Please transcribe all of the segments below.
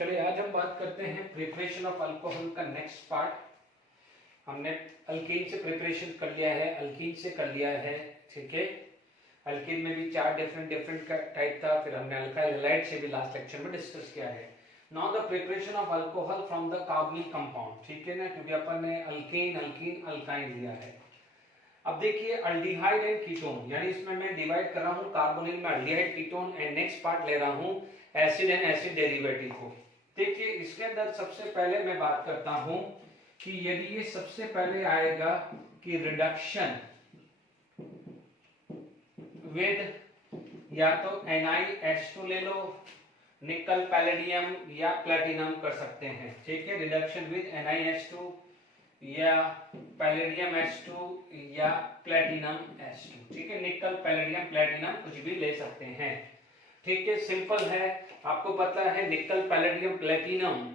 चलिए आज हम बात करते हैं प्रिपरेशन ऑफ अल्कोहल का नेक्स्ट पार्ट। हमने अल्कीन से प्रिपरेशन कर लिया है, अल्कीन से कर लिया है, ठीक है। अल्कीन में भी 4 डिफरेंट का टाइप था, फिर हमने अल्काइल हैलाइड से भी लास्ट लेक्चर में डिस्कस किया है। Now the preparation of alcohol from the carbonyl compound, ठीक है ना, क्योंकि अपन ने अल्केन अल्कीन अल्काइन लिया है। अब देखिए अल्डिहाइड एंड कीटोन, यानी इसमें मैं डिवाइड कर रहा हूँ कार्बोनिल में aldehyde ketone and next part ले रहा हूँ एसिड एंड एसिड डेरिवेटिव को। देखिए इसके अंदर सबसे पहले मैं बात करता हूं कि यदि ये सबसे पहले आएगा कि रिडक्शन विद या तो NiH2 ले लो, निकल पैलेडियम या प्लेटिनम कर सकते हैं, ठीक है। रिडक्शन विद NiH2 या पैलेडियम H2 या प्लेटिनम H2, ठीक है। निकल पैलेडियम प्लेटिनम कुछ भी ले सकते हैं, ठीक है। सिंपल है, आपको पता है निकल palladium platinum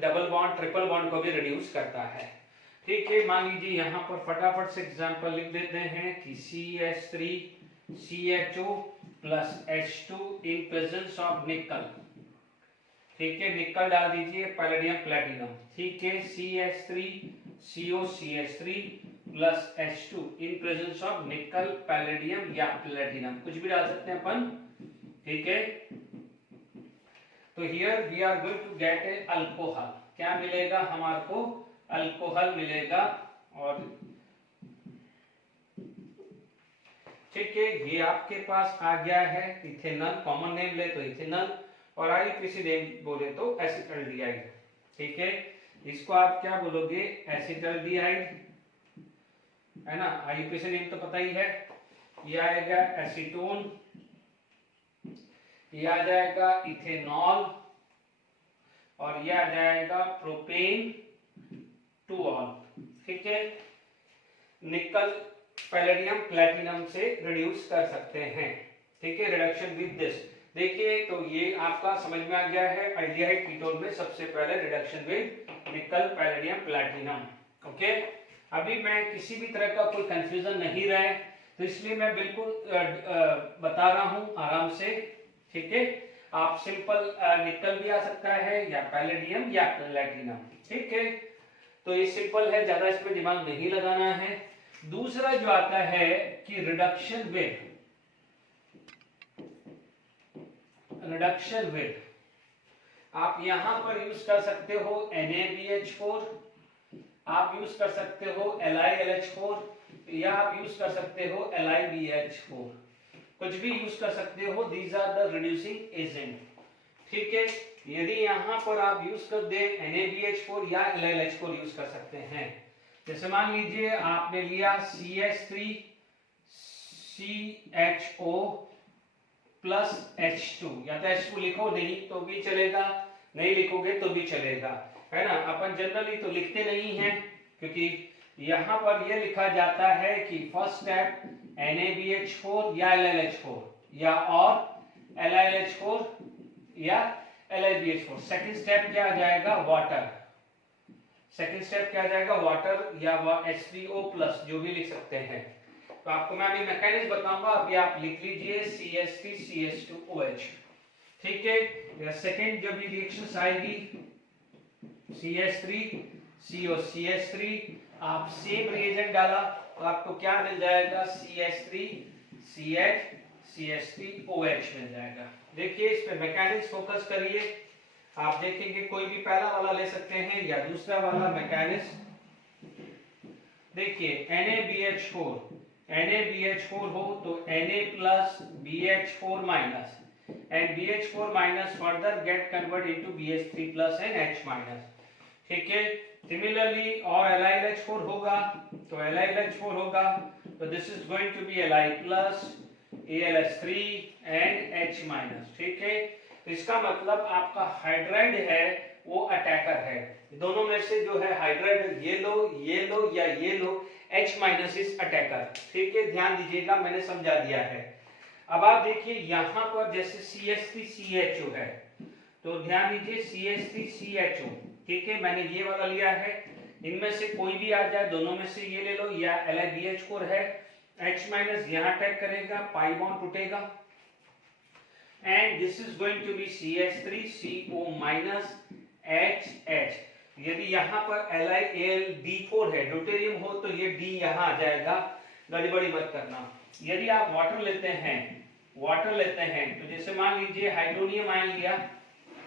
double bond triple bond को भी रिड्यूस करता है, ठीक है। मान लीजिए यहाँ पर फटाफट से एग्जांपल लिख देते हैं कि CH3CHO plus H2 in presence of निकल, ठीक है। निकल डाल दीजिए पैलेडियम प्लेटिनम, ठीक है। CH3COCH3 plus H2 in presence of nickel palladium या प्लेटिनम, कुछ भी डाल सकते हैं अपन, ठीक है। तो here we are going to get a alcohol, क्या मिलेगा हमारे को, अल्कोहल मिलेगा। और ठीक है, ये आपके पास आ गया है इथेनॉल, कॉमन नेम ले तो इथेनॉल, और आईयूपीएसी नेम बोले तो एसिटल्डिहाइड, ठीक है। इसको आप क्या बोलोगे, एसिटल्डिहाइड, है ना। आईयूपीएसी नेम तो पता ही है, ये आएगा एसीटोन, ये आ जाएगा इथेनॉल, और ये आ जाएगा प्रोपेन टू ऑल, ठीक है। निकल पैलेडियम प्लेटिनम से रिड्यूस कर सकते हैं, ठीक है, रिडक्शन विद दिस। देखिए तो ये आपका समझ में आ गया है, अल्डिहाइड कीटोन में सबसे पहले रिडक्शन विद निकल पैलेडियम प्लेटिनम, ओके। अभी मैं किसी भी तरह का कोई कंफ्यूजन नहीं रहे, तो इसलिए मैं बिल्कुल बता रहा हूं आराम से, ठीक है। आप सिंपल निकल भी आ सकता है या पैलेडियम या प्लेटिनम, ठीक है। तो ये सिंपल है, ज्यादा इसमें दिमाग नहीं लगाना है। दूसरा जो आता है कि रिडक्शन विद आप यहां पर यूज कर सकते हो NaBH4, आप यूज कर सकते हो LiLH4, या आप यूज कर सकते हो LiBH4, कुछ भी यूज कर सकते हो, these are the reducing agent, ठीक है। यदि यहां पर आप यूज कर दे NaBH4 या LiLH4 यूज कर सकते हैं। जैसे मान लीजिए आपने लिया CH3CHO प्लस H2, या तो H2 लिखो, नहीं तो भी चलेगा, नहीं लिखोगे तो भी चलेगा, है ना। अपन जनरली तो लिखते नहीं हैं, क्योंकि यहां पर यह लिखा जाता है कि फर्स्ट स्टेप NaBH4 या LiLH4 या और LiLH4 या LiBH4। सेकंड स्टेप क्या आ जाएगा, वाटर, सेकंड स्टेप क्या आ जाएगा, वाटर या H3O प्लस, जो भी लिख सकते हैं। तो आपको मैं अभी मैकेनिज्म बताऊंगा, अभी आप लिख लीजिए CH3CH2OH, ठीक है। सेकंड जब ये रिएक्शन आएगी CH3COCH3, आप सेम रिएजेंट डाला तो आपको क्या मिल जाएगा, CH3CH3OH मिल जाएगा। देखिए इस पे मैकेनिक्स फोकस करिए, आप देखेंगे कोई भी पहला वाला ले सकते हैं या दूसरा वाला मैकेनिक्स। देखिए NaBH4 हो तो Na plus BH4 minus, and BH4 minus further gate convert into BH3 plus and H minus, ठीक है। सिमिलरली और LiLH4 होगा तो LiLH4 होगा तो this is going to be Li plus AlH3 and H minus, ठीक है। तो इसका मतलब आपका हाइड्राइड है वो अटैकर है, दोनों में से जो है हाइड्राइड, ये लो या ये लो, H माइनस इज अटैकर, ठीक है। ध्यान दीजिएगा, मैंने समझा दिया है। अब आप देखिए यहां पर जैसे CH3CHO है, तो ध्यान दीजिए CH3CHO, ठीक है, मैंने ये वाला लिया है, इनमें से कोई भी आ जाए, दोनों में से ये ले लो, या LiBH4 है, H माइनस यहां अटैक करेगा, पाई बॉन्ड टूटेगा, and this is going to be CH3CO minus HH। यदि यहाँ पर LiAlD4 है, ड्यूटेरियम हो तो ये D यहाँ आ जाएगा, गड़बड़ी मत करना। यदि आप वाटर लेते हैं तो जैसे मान लीजिए हाइड्रोनियम आयन लिया,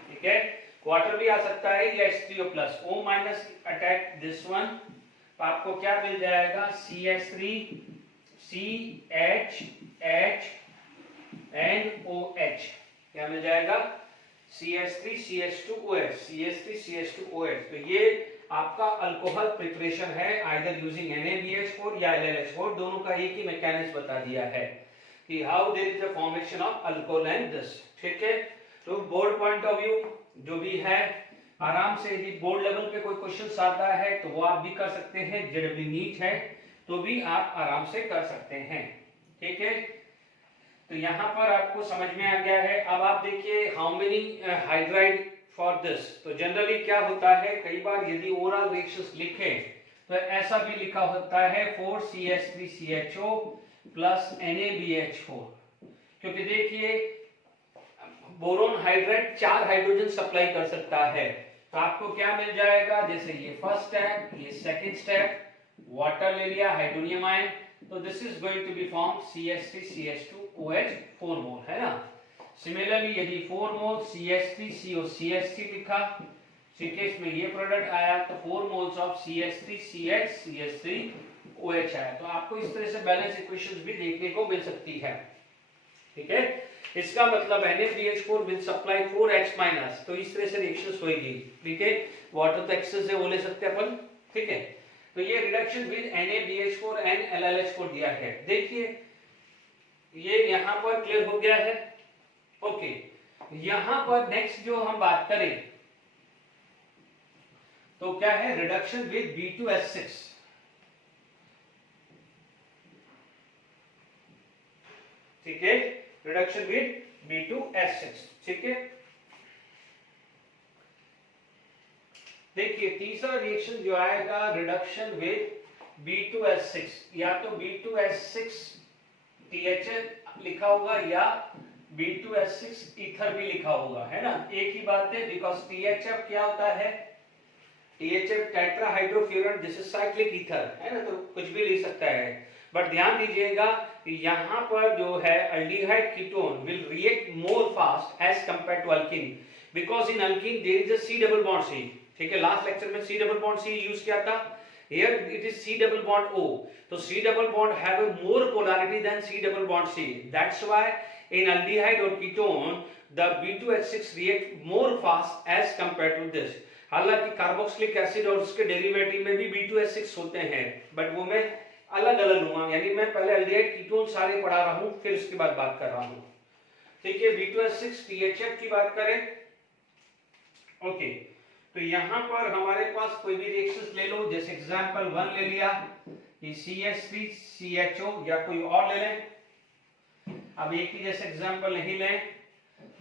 ठीक है, वाटर भी आ सकता है या H3O plus, O minus attack this one, तो आपको क्या मिल जाएगा CH3 CHH NOH, क्या मिल जाएगा CH3 CH2OH, CH3 CH2OH। तो ये आपका अल्कोहल प्रिपरेशन है, आइदर यूजिंग NaBH4 या LLH4, दोनों का एक ही मैकेनिज्म बता दिया है कि how there is a formation of alcohol and this, ठीक है। तो बोर्ड पॉइंट ऑफ व्यू जो भी है, आराम से यदि बोर्ड लेवल पे कोई क्वेश्चन आता है तो वो आप भी कर सकते हैं, जेडब्ल्यू नीट है तो भी आप आराम से कर सकते हैं, ठीक है। तो यहाँ पर आपको समझ में आ गया है। अब आप देखिए how many hydride for this. तो जनरली क्या होता है, कई बार यदि ओरल रिएक्शंस लिखे तो ऐसा भी लिखा होता है 4CH3CHO प्लस NaBH4, क्योंकि देखिए बोरोन हाइड्राइड 4 हाइड्रोजन सप्लाई कर सकता है। तो आपको क्या मिल जाएगा, जैसे ये फर्स्ट स्टेप, ये सेकंड स्टेप, वाटर ले लिया, हाइड्रोनियम आयन, तो this is going to be form CH3CH2OH 4 mole, है ना। सिमिलरली यदि 4 मोल CH3COCH3 लिखा, ठीक है, इसमें ये प्रोडक्ट आया तो 4 मोल्स ऑफ CH3CH3OH आया। तो आपको इस तरह से बैलेंस इक्वेशंस भी देखने को मिल सकती है, ठीक है। इसका मतलब NaBH4 विल सप्लाई 4H-, तो इस तरह से रिएक्शंस होगी, ठीक है। वाटर तो एक्सेस है वो ले सकते हैं अपन, ठीक है। तो ये reduction with NaBH4 and LLH4 दिया है। देखिए ये यहां पर क्लियर हो गया है, ओके। यहां पर नेक्स्ट जो हम बात करें तो क्या है, रिडक्शन विद B2S6, ठीक है, रिडक्शन विद B2S6, ठीक है। देखिए तीसरा रिएक्शन जो आएगा रिडक्शन विद B2S6, या तो B2S6 THF लिखा होगा या B2S6 ईथर भी लिखा होगा, है ना, एक ही बात है। बिकॉज THF क्या होता है, THF tetrahydrofuran, this is cyclic ether, है ना, तो कुछ भी ले सकता है। बट ध्यान दीजिएगा यहाँ पर जो है aldehyde ketone will react more fast as compare to alkene, because in alkene there is a C double bond C, ठीक है। लास्ट लेक्चर में C double bond C use किया था, here it is C double bond O, so C double bond have a more polarity than C double bond C, that's why in aldehyde or ketone the B2H6 react more fast as compared to this। हालांकि carboxylic acid और उसके derivative में भी B2H6 होते हैं, but वो मैं अलग अलग लूंगा, यानी मैं पहले अल्डिहाइड कीटोन सारे पढ़ा रहा हूं फिर उसके बाद बात कर रहा हूं, ठीक है। B2H6 THF की बात करें, ओके। तो यहाँ पर हमारे पास कोई भी रिएक्शंस ले लो, जैसे एग्जांपल 1 ले लिया, ये CH3CHO या कोई और ले लें। अब एक ही जैसे एग्जांपल नहीं लें,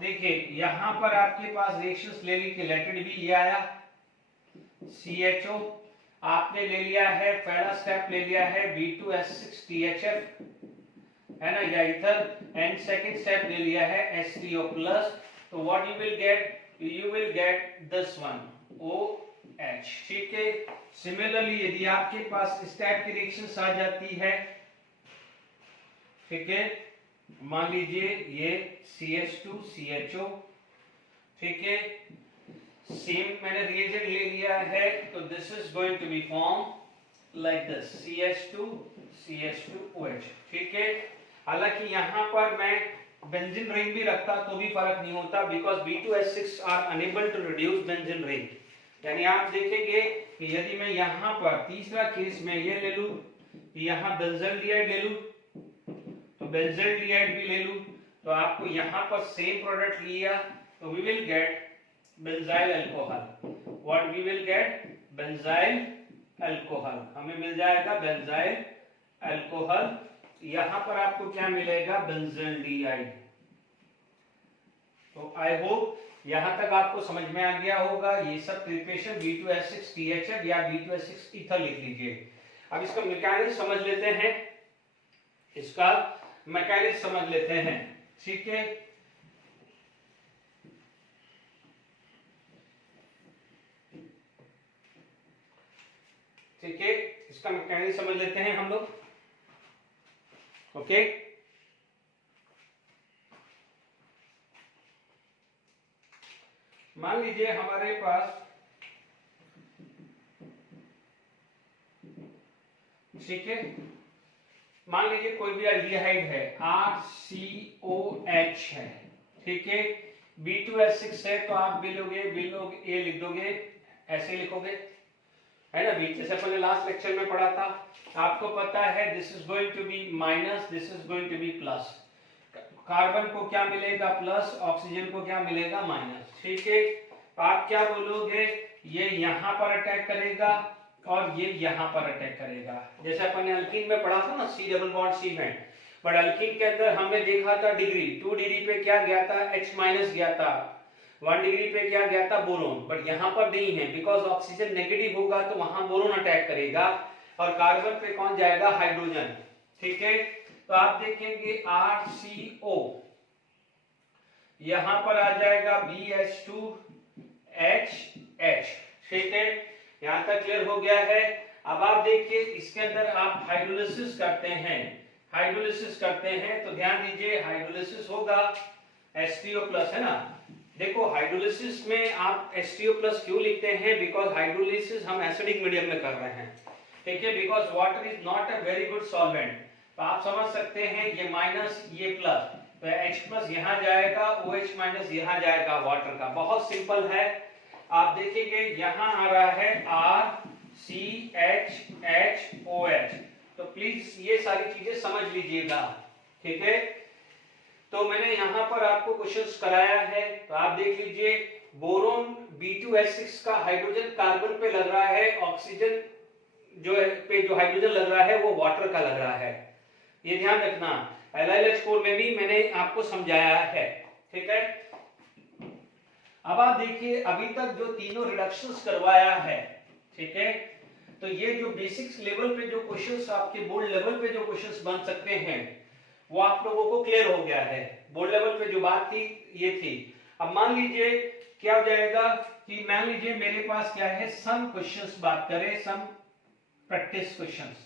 देखिए यहाँ पर आपके पास रिएक्शंस ले ली कि लेटेड भी ये आया CHO, आपने ले लिया है पहला स्टेप ले लिया है B2S6 THF, है ना, या इथर, एंड सेकंड स्टेप ले लिया है H3O प्लस। तो what you will get this one OH, ठीक है। सिमिलरली यदि आपके पास इस टाइप की रिएक्शंस आ जाती है, ठीक है, मान लीजिए ये CH2CHO, ठीक है, सेम मैंने रिएजेंट ले लिया है, तो this is going to be form like this CH2OH, ठीक है। हालांकि यहाँ पर मैं बेंजीन रिंग भी रखता तो भी फर्क नहीं होता, because B2S6 are unable to reduce benzene ring. यानी आप देखेंगे कि यदि मैं यहाँ पर तीसरा केस में ये ले लूं, यहाँ बेंजल्डिहाइड ले लूं, तो बेंजल्डिहाइड भी ले लूं, तो आपको यहाँ पर सेम प्रोडक्ट लिया तो we will get benzyl alcohol. What we will get, benzyl alcohol, हमें मिल जाएगा बेंजाइल अल्कोहल। यहाँ पर आपको क्या मिलेगा, बेंजल्डिहाइड। तो आई होप यहां तक आपको समझ में आ गया होगा। ये सब प्रिपरेशन B2S6 THF या B2S6 ईथर लिख लीजिए। अब इसका मैकेनिज्म समझ लेते हैं, ठीक है। ठीक है, इसका मैकेनिज्म समझ लेते हैं हम लोग। ओके, मान लीजिए हमारे पास, ठीक है, मान लीजिए कोई भी एल्डिहाइड है RCOH है, ठीक है, B2H6 है, तो आप ये लिख दोगे, ऐसे लिखोगे, है ना बी, जैसे अपने लास्ट लेक्चर में पढ़ा था। आपको पता है this is going to be minus, this is going to be plus. Carbon को क्या मिलेगा प्लस, ऑक्सीजन को क्या मिलेगा माइनस, ठीक है। तो आप क्या बोलोगे, ये यहां पर अटैक करेगा और ये यहां पर अटैक करेगा। जैसे अपन ने अल्कीन में पढ़ा था ना, C डबल बॉन्ड C में, बट अल्कीन के अंदर हमने देखा था डिग्री 2 डिग्री पे क्या गया था, H माइनस गया था, 1 डिग्री पे क्या गया था, बोरोन। बट यहाँ पर नहीं है, बिकॉज ऑक्सीजन नेगेटिव होगा तो वहां बोरोन अटैक करेगा और कार्बन पे कौन जाएगा, हाइड्रोजन, ठीक है। तो आप देखेंगे RCO, यहां पर आ जाएगा BH2HH, ठीक है, यहां तक क्लियर हो गया है। अब आप देखिए इसके अंदर आप हाइड्रोलिसिस करते हैं, तो ध्यान दीजिए हाइड्रोलिसिस होगा H3O+ है ना। देखो हाइड्रोलिसिस में आप H3O+ क्यों लिखते हैं, बिकॉज हाइड्रोलिसिस हम एसिडिक मीडियम में कर रहे हैं, ठीक है, because water is not a very good solvent. तो आप समझ सकते हैं ये माइनस ये प्लस, तो H+ यहाँ जाएगा, OH- यहाँ जाएगा वाटर का, बहुत सिंपल है। आप देखेंगे यहाँ आ रहा है RCHHOH, तो प्लीज ये सारी चीजें समझ लीजिएगा, ठीक है। तो मैंने यहाँ पर आपको क्वेश्चंस कराया है, तो आप देख लीजिए बोरोन B2H6 का हाइड्रोजन कार्बन पे लग रहा है, ऑक्सीजन जो हाइड्रोजन लग रहा है वो वाटर का लग रहा है, ये ध्यान रखना। LiLH4 में भी मैंने आपको समझाया है, ठीक है। अब आप देखिए अभी तक जो तीनों रिडक्शंस करवाया है, ठीक है, तो ये जो बेसिक्स लेवल पे जो क्वेश्चंस, आपके बोर्ड लेवल पे जो क्वेश्चंस बन सकते हैं वो आप लोगों को क्लियर हो गया है। बोर्ड लेवल पे जो बात थी ये थी। अब मान लीजिए क्या हो जाएगा कि मान लीजिए मेरे पास क्या है, सम क्वेश्चंस बात करें, सम प्रैक्टिस क्वेश्चंस,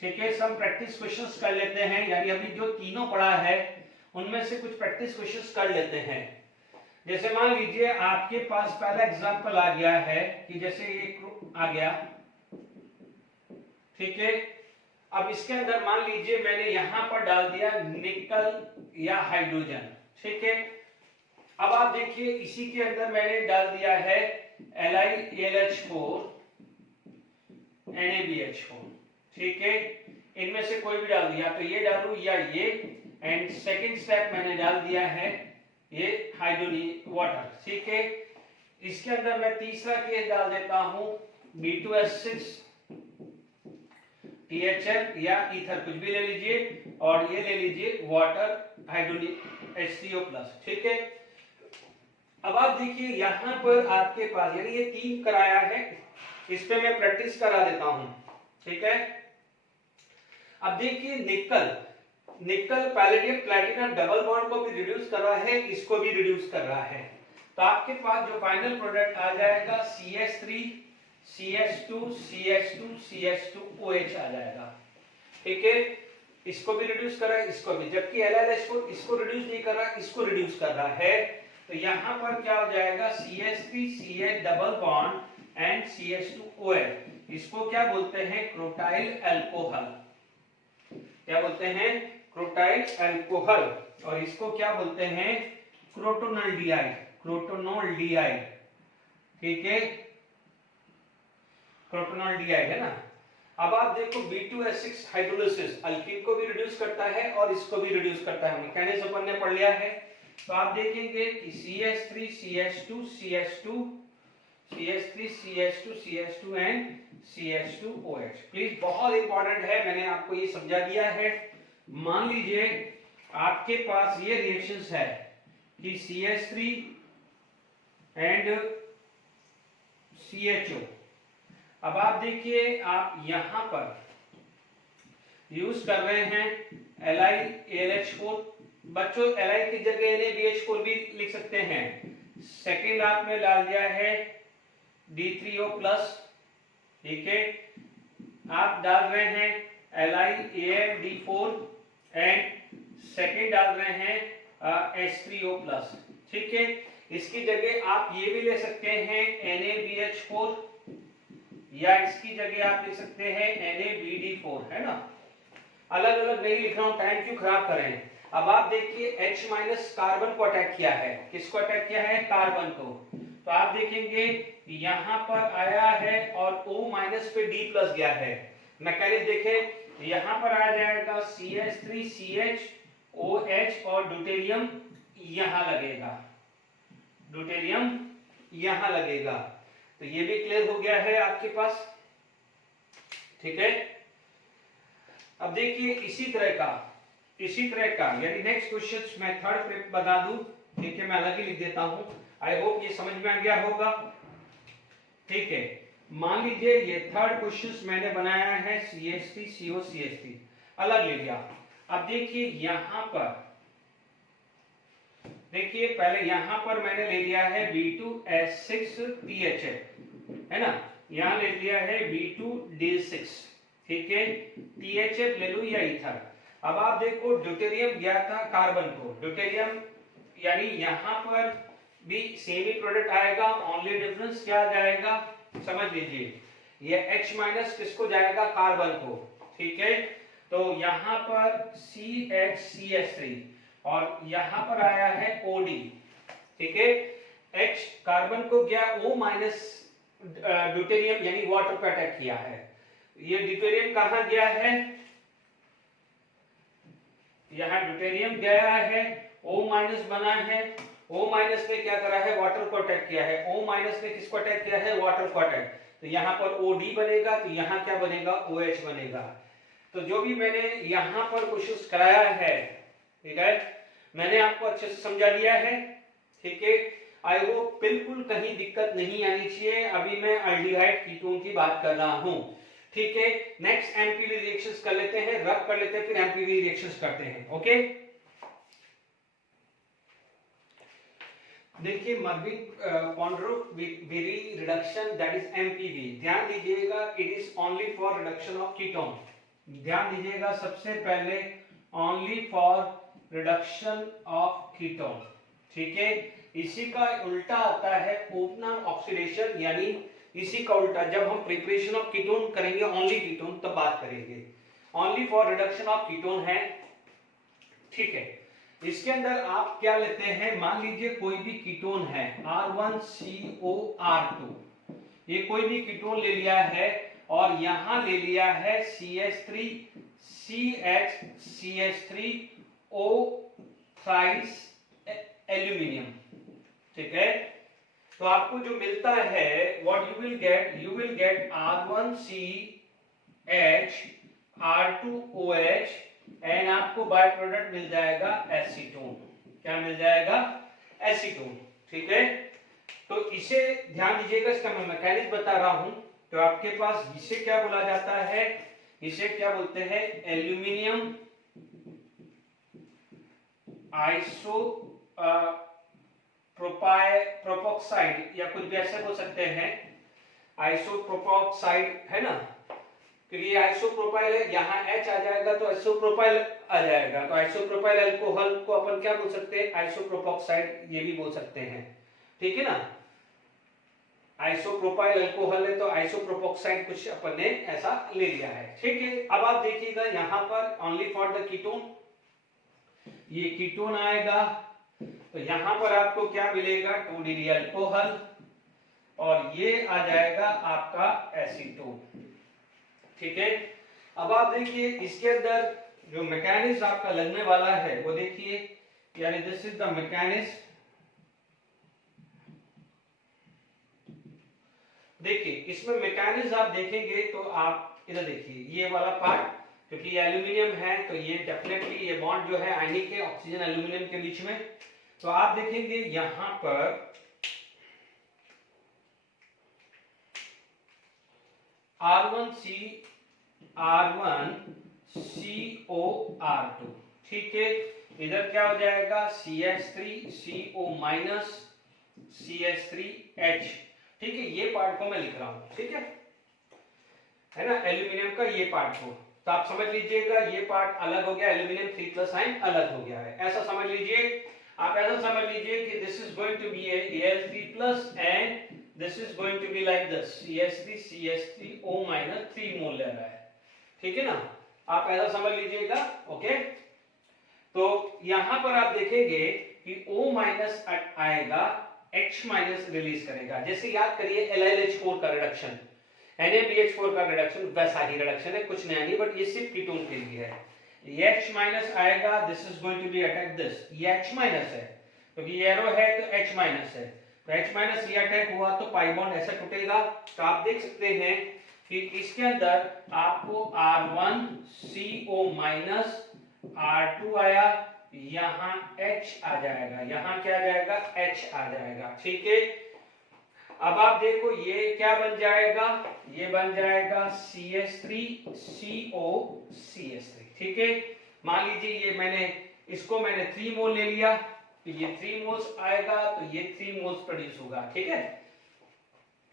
ठीक है, सम प्रैक्टिस क्वेश्चंस कर लेते हैं, यानी अभी जो तीनों पढ़ा है उनमें से कुछ प्रैक्टिस क्वेश्चंस कर लेते हैं। जैसे मान लीजिए आपके पास पहला एग्जांपल आ गया है कि जैसे ये आ गया, ठीक है। अब इसके अंदर मान लीजिए मैंने यहां पर डाल दिया निकल या हाइड्रोजन, ठीक है। अब आप देखिए इसी के अंदर मैंने डाल दिया है LiAlH4 NaBH4, ठीक है, इनमें से कोई भी डाल दिया, तो ये डालू या ये, एंड सेकंड स्टेप मैंने डाल दिया है ये हाइड्रोजन वाटर, ठीक है। इसके अंदर मैं तीसरा केस डाल देता हूं B2H6 THL या ईथर, कुछ भी ले लीजिए, और ये ले लीजिए वाटर हाइड्रोजन H3O+, ठीक है। अब आप देखिए यहां पर आपके पास, यानी ये 3 कराया है, इस पे मैं प्रैक्टिस करा देता हूं, ठीक है। अब देखिए निकल पैलेडियम प्लैटिनम डबल बॉन्ड को भी रिड्यूस कर रहा है, इसको भी रिड्यूस कर रहा है, तो आपके पास जो फाइनल प्रोडक्ट आ जाएगा CH3 CH2 CH2 CH2OH आ जाएगा, ठीक है। इसको भी रिड्यूस कर रहा है, इसको भी, जबकि LiLH4 इसको रिड्यूस नहीं कर रहा, इसको रिड्यूस कर रहा है, तो यहां पर क्या हो जाएगा CH3 CH double bond and CH2OH, इसको क्या बोलते हैं, क्रोटाइल अल्कोहल, क्या बोलते हैं, क्रोटाइल अल्कोहल, और इसको क्या बोलते हैं, क्रोटोनोल्डिहाइड, ठीक है, क्रोटोनोल्डिहाइड है ना। अब आप देखो B2H6 हाइड्रोलिसिस अल्कीन को भी रिड्यूस करता है और इसको भी रिड्यूस करता है, मैकेनिज्म अपन ने पढ़ लिया है। तो आप देखेंगे कि CH3 CH2 CH2 CH3 CH2 CH2 and CH2OH, please बहुत इंपॉर्टेंट है, मैंने आपको ये समझा दिया है। मान लीजिए आपके पास ये रिएक्शंस है कि CH3 एंड CHO। अब आप देखिए आप यहां पर यूज कर रहे हैं LiAlH4, बच्चों Li की जगह NaBH4 भी लिख सकते हैं। सेकेंड आपने डाल दिया है D3O+, ठीक है, आप डाल रहे हैं LiAmD4 एंड सेकेंड डाल रहे हैं H3O प्लस। ठीक है, इसकी जगह आप ये भी ले सकते हैं NaBH4 या इसकी जगह आप ले सकते हैं NaBD4, है ना। अलग अलग नहीं लिख रहा हूं, टाइम क्यों खराब कर रहे हैं। अब आप देखिए H माइनस कार्बन को अटैक किया है, किसको अटैक किया है, कार्बन को। तो आप देखेंगे यहां पर आया है और O माइनस पे D प्लस गया है। मैकेनिज्म देखें, यहां पर आ जाएगा CH3CHOH और ड्यूटेरियम यहां लगेगा, ड्यूटेरियम यहां लगेगा। तो ये भी क्लियर हो गया है आपके पास। ठीक है, अब देखिए इसी तरह का यानी नेक्स्ट क्वेश्चन मैं थर्ड पे बता दूं। ठीक है, मैं अलग ही लिख देता हूं। आई होप ये समझ में आ गया होगा। ठीक है, मान लीजिए ये थर्ड क्वेश्चन मैंने बनाया है CH3CO CH3 अलग ले लिया। अब देखिए यहां पर, देखिए पहले यहां पर मैंने ले लिया है B2S6THF, है ना, यहां ले लिया है B2D6। ठीक है, THF ले लो या ईथर। अब आप देखो ड्यूटेरियम गया था कार्बन को, ड्यूटेरियम यानी यहां पर भी सेम ही प्रोडक्ट आएगा, ओनली डिफरेंस क्या जाएगा समझ लीजिए, ये H माइनस किसको जाएगा, कार्बन को। ठीक है, तो यहां पर CHCH3 और यहां पर आया है OD। ठीक है, H कार्बन को गया, O माइनस ड्यूटेरियम यानी वाटर पे अटैक किया है। ये ड्यूटेरियम कहां गया है, यहां ड्यूटेरियम गया है, O माइनस बना है, O माइनस ने क्या करा है, वाटर को अटैक किया है। O माइनस ने किसको अटैक किया है, वाटर को अटैक। तो यहां पर OD बनेगा, तो यहां क्या बनेगा, OH बनेगा। तो जो भी मैंने यहां पर कोशिश कराया है, ठीक है, मैंने आपको अच्छे से समझा दिया है। ठीक है, आई होप बिल्कुल कहीं दिक्कत नहीं आनी चाहिए। अभी मैं अल्डिहाइड कीटोन की बात कर रहा हूं। ठीक है, नेक्स्ट एमपीवी रिएक्शंस कर लेते हैं, रब कर लेते हैं, फिर एमपीवी रिएक्शंस करते हैं। ओके, देखिए Marvin-Pondrow-Berry reduction that is MPV. ध्यान दीजिएगा, it is only for reduction of ketone. ध्यान दीजिएगा सबसे पहले only for reduction of ketone. ठीक है, इसी का उल्टा आता है ओपनर ऑक्सीडेशन, यानी इसी का उल्टा जब हम प्रिपरेशन ऑफ कीटोन करेंगे, ओनली कीटोन तब बात करेंगे, only for reduction of ketone है। ठीक है, इसके अंदर आप क्या लेते हैं, मान लीजिए कोई भी कीटोन है R1COR2, ये कोई भी कीटोन ले लिया है और यहां ले लिया है CH3CHCH3O थ्राइस एल्यूमिनियम। ठीक है, तो आपको जो मिलता है what you will get R1CH R2OH and आपको बाय प्रोडक्ट मिल जाएगा एसीटोन। क्या मिल जाएगा, एसीटोन। ठीक है, तो इसे ध्यान दीजिएगा, इसका मैं मैकेनिज्म बता रहा हूं। तो आपके पास इसे क्या बोला जाता है, इसे क्या बोलते हैं, एल्यूमिनियम आइसो प्रोपोक्साइड या कुछ भी ऐसे बोल सकते हैं, आइसोप्रोपोक्साइड, है ना, क्योंकि ये आइसोप्रोपाइल है, यहाँ H आ जाएगा तो आइसोप्रोपाइल आ जाएगा। तो आइसोप्रोपाइल अल्कोहल को अपन क्या बोल सकते हैं, आइसोप्रोपोक्साइड ये भी बोल सकते हैं। ठीक है ना, आइसोप्रोपाइल अल्कोहल है तो आइसोप्रोपोक्साइड कुछ अपन ने ऐसा ले लिया है। ठीक है, अब आप देखिएगा यहाँ पर ओनली फॉर द कीटोन, ये कीटोन आएगा, तो यहां पर आपको क्या मिलेगा, 2D अल्कोहल, और ये आ जाएगा आपका एसीटोन। ठीक है, अब आप देखिए इसके अंदर जो मैकेनिज्म आपका लगने वाला है वो देखिए, यानी दिस इज द मैकेनिज्म। देखिए इसमें मैकेनिज्म आप देखेंगे तो आप इधर देखिए, ये वाला पार्ट, क्योंकि ये एल्यूमिनियम है तो ये डेफिनेटली ये बॉन्ड जो है आयनिक है ऑक्सीजन एल्यूमिनियम के बीच में। तो आप देखेंगे यहां पर R1COR2। ठीक है, इधर क्या हो जाएगा, CH3CO माइनस CH3H। ठीक है, ये पार्ट को मैं लिख रहा हूं। ठीक है, है ना, एल्यूमिनियम का ये पार्ट को, तो आप समझ लीजिएगा ये पार्ट अलग हो गया, एल्यूमिनियम 3+ आयन अलग हो गया है, ऐसा समझ लीजिए। आप ऐसा समझ लीजिए कि this is going to be Al3+ and this is going to be like this CH3 3 mole ले रहा है, ठीक है ना, आप ऐसा समझ लीजिएगा। ओके, तो यहां पर आप देखेंगे कि O- आएगा, H- रिलीज करेगा। जैसे याद करिए LiLH4 का रिडक्शन, NaBH4 का रिडक्शन वैसा ही रिडक्शन है, कुछ नया नहीं, बट ये सिर्फ कीटोन के लिए है। ये H- आएगा, this is going to be attack this, ये H- है क्योंकि ये एरो है तो H- है, तो H- ये अटैक हुआ तो पाई बॉन्ड ऐसा टूटेगा। तो आप देख सकते हैं कि इसके अंदर आपको R1CO- R2 आया, यहां H आ जाएगा, यहां क्या आ जाएगा, H आ जाएगा, ठीक है। अब आप देखो ये क्या बन जाएगा, ये बन जाएगा CH3CO CH3, ठीक है। मान लीजिए ये मैंने 3 मोल ले लिया, तो ये 3 मोल्स आएगा, तो ये 3 मोल्स प्रोड्यूस होगा, ठीक है।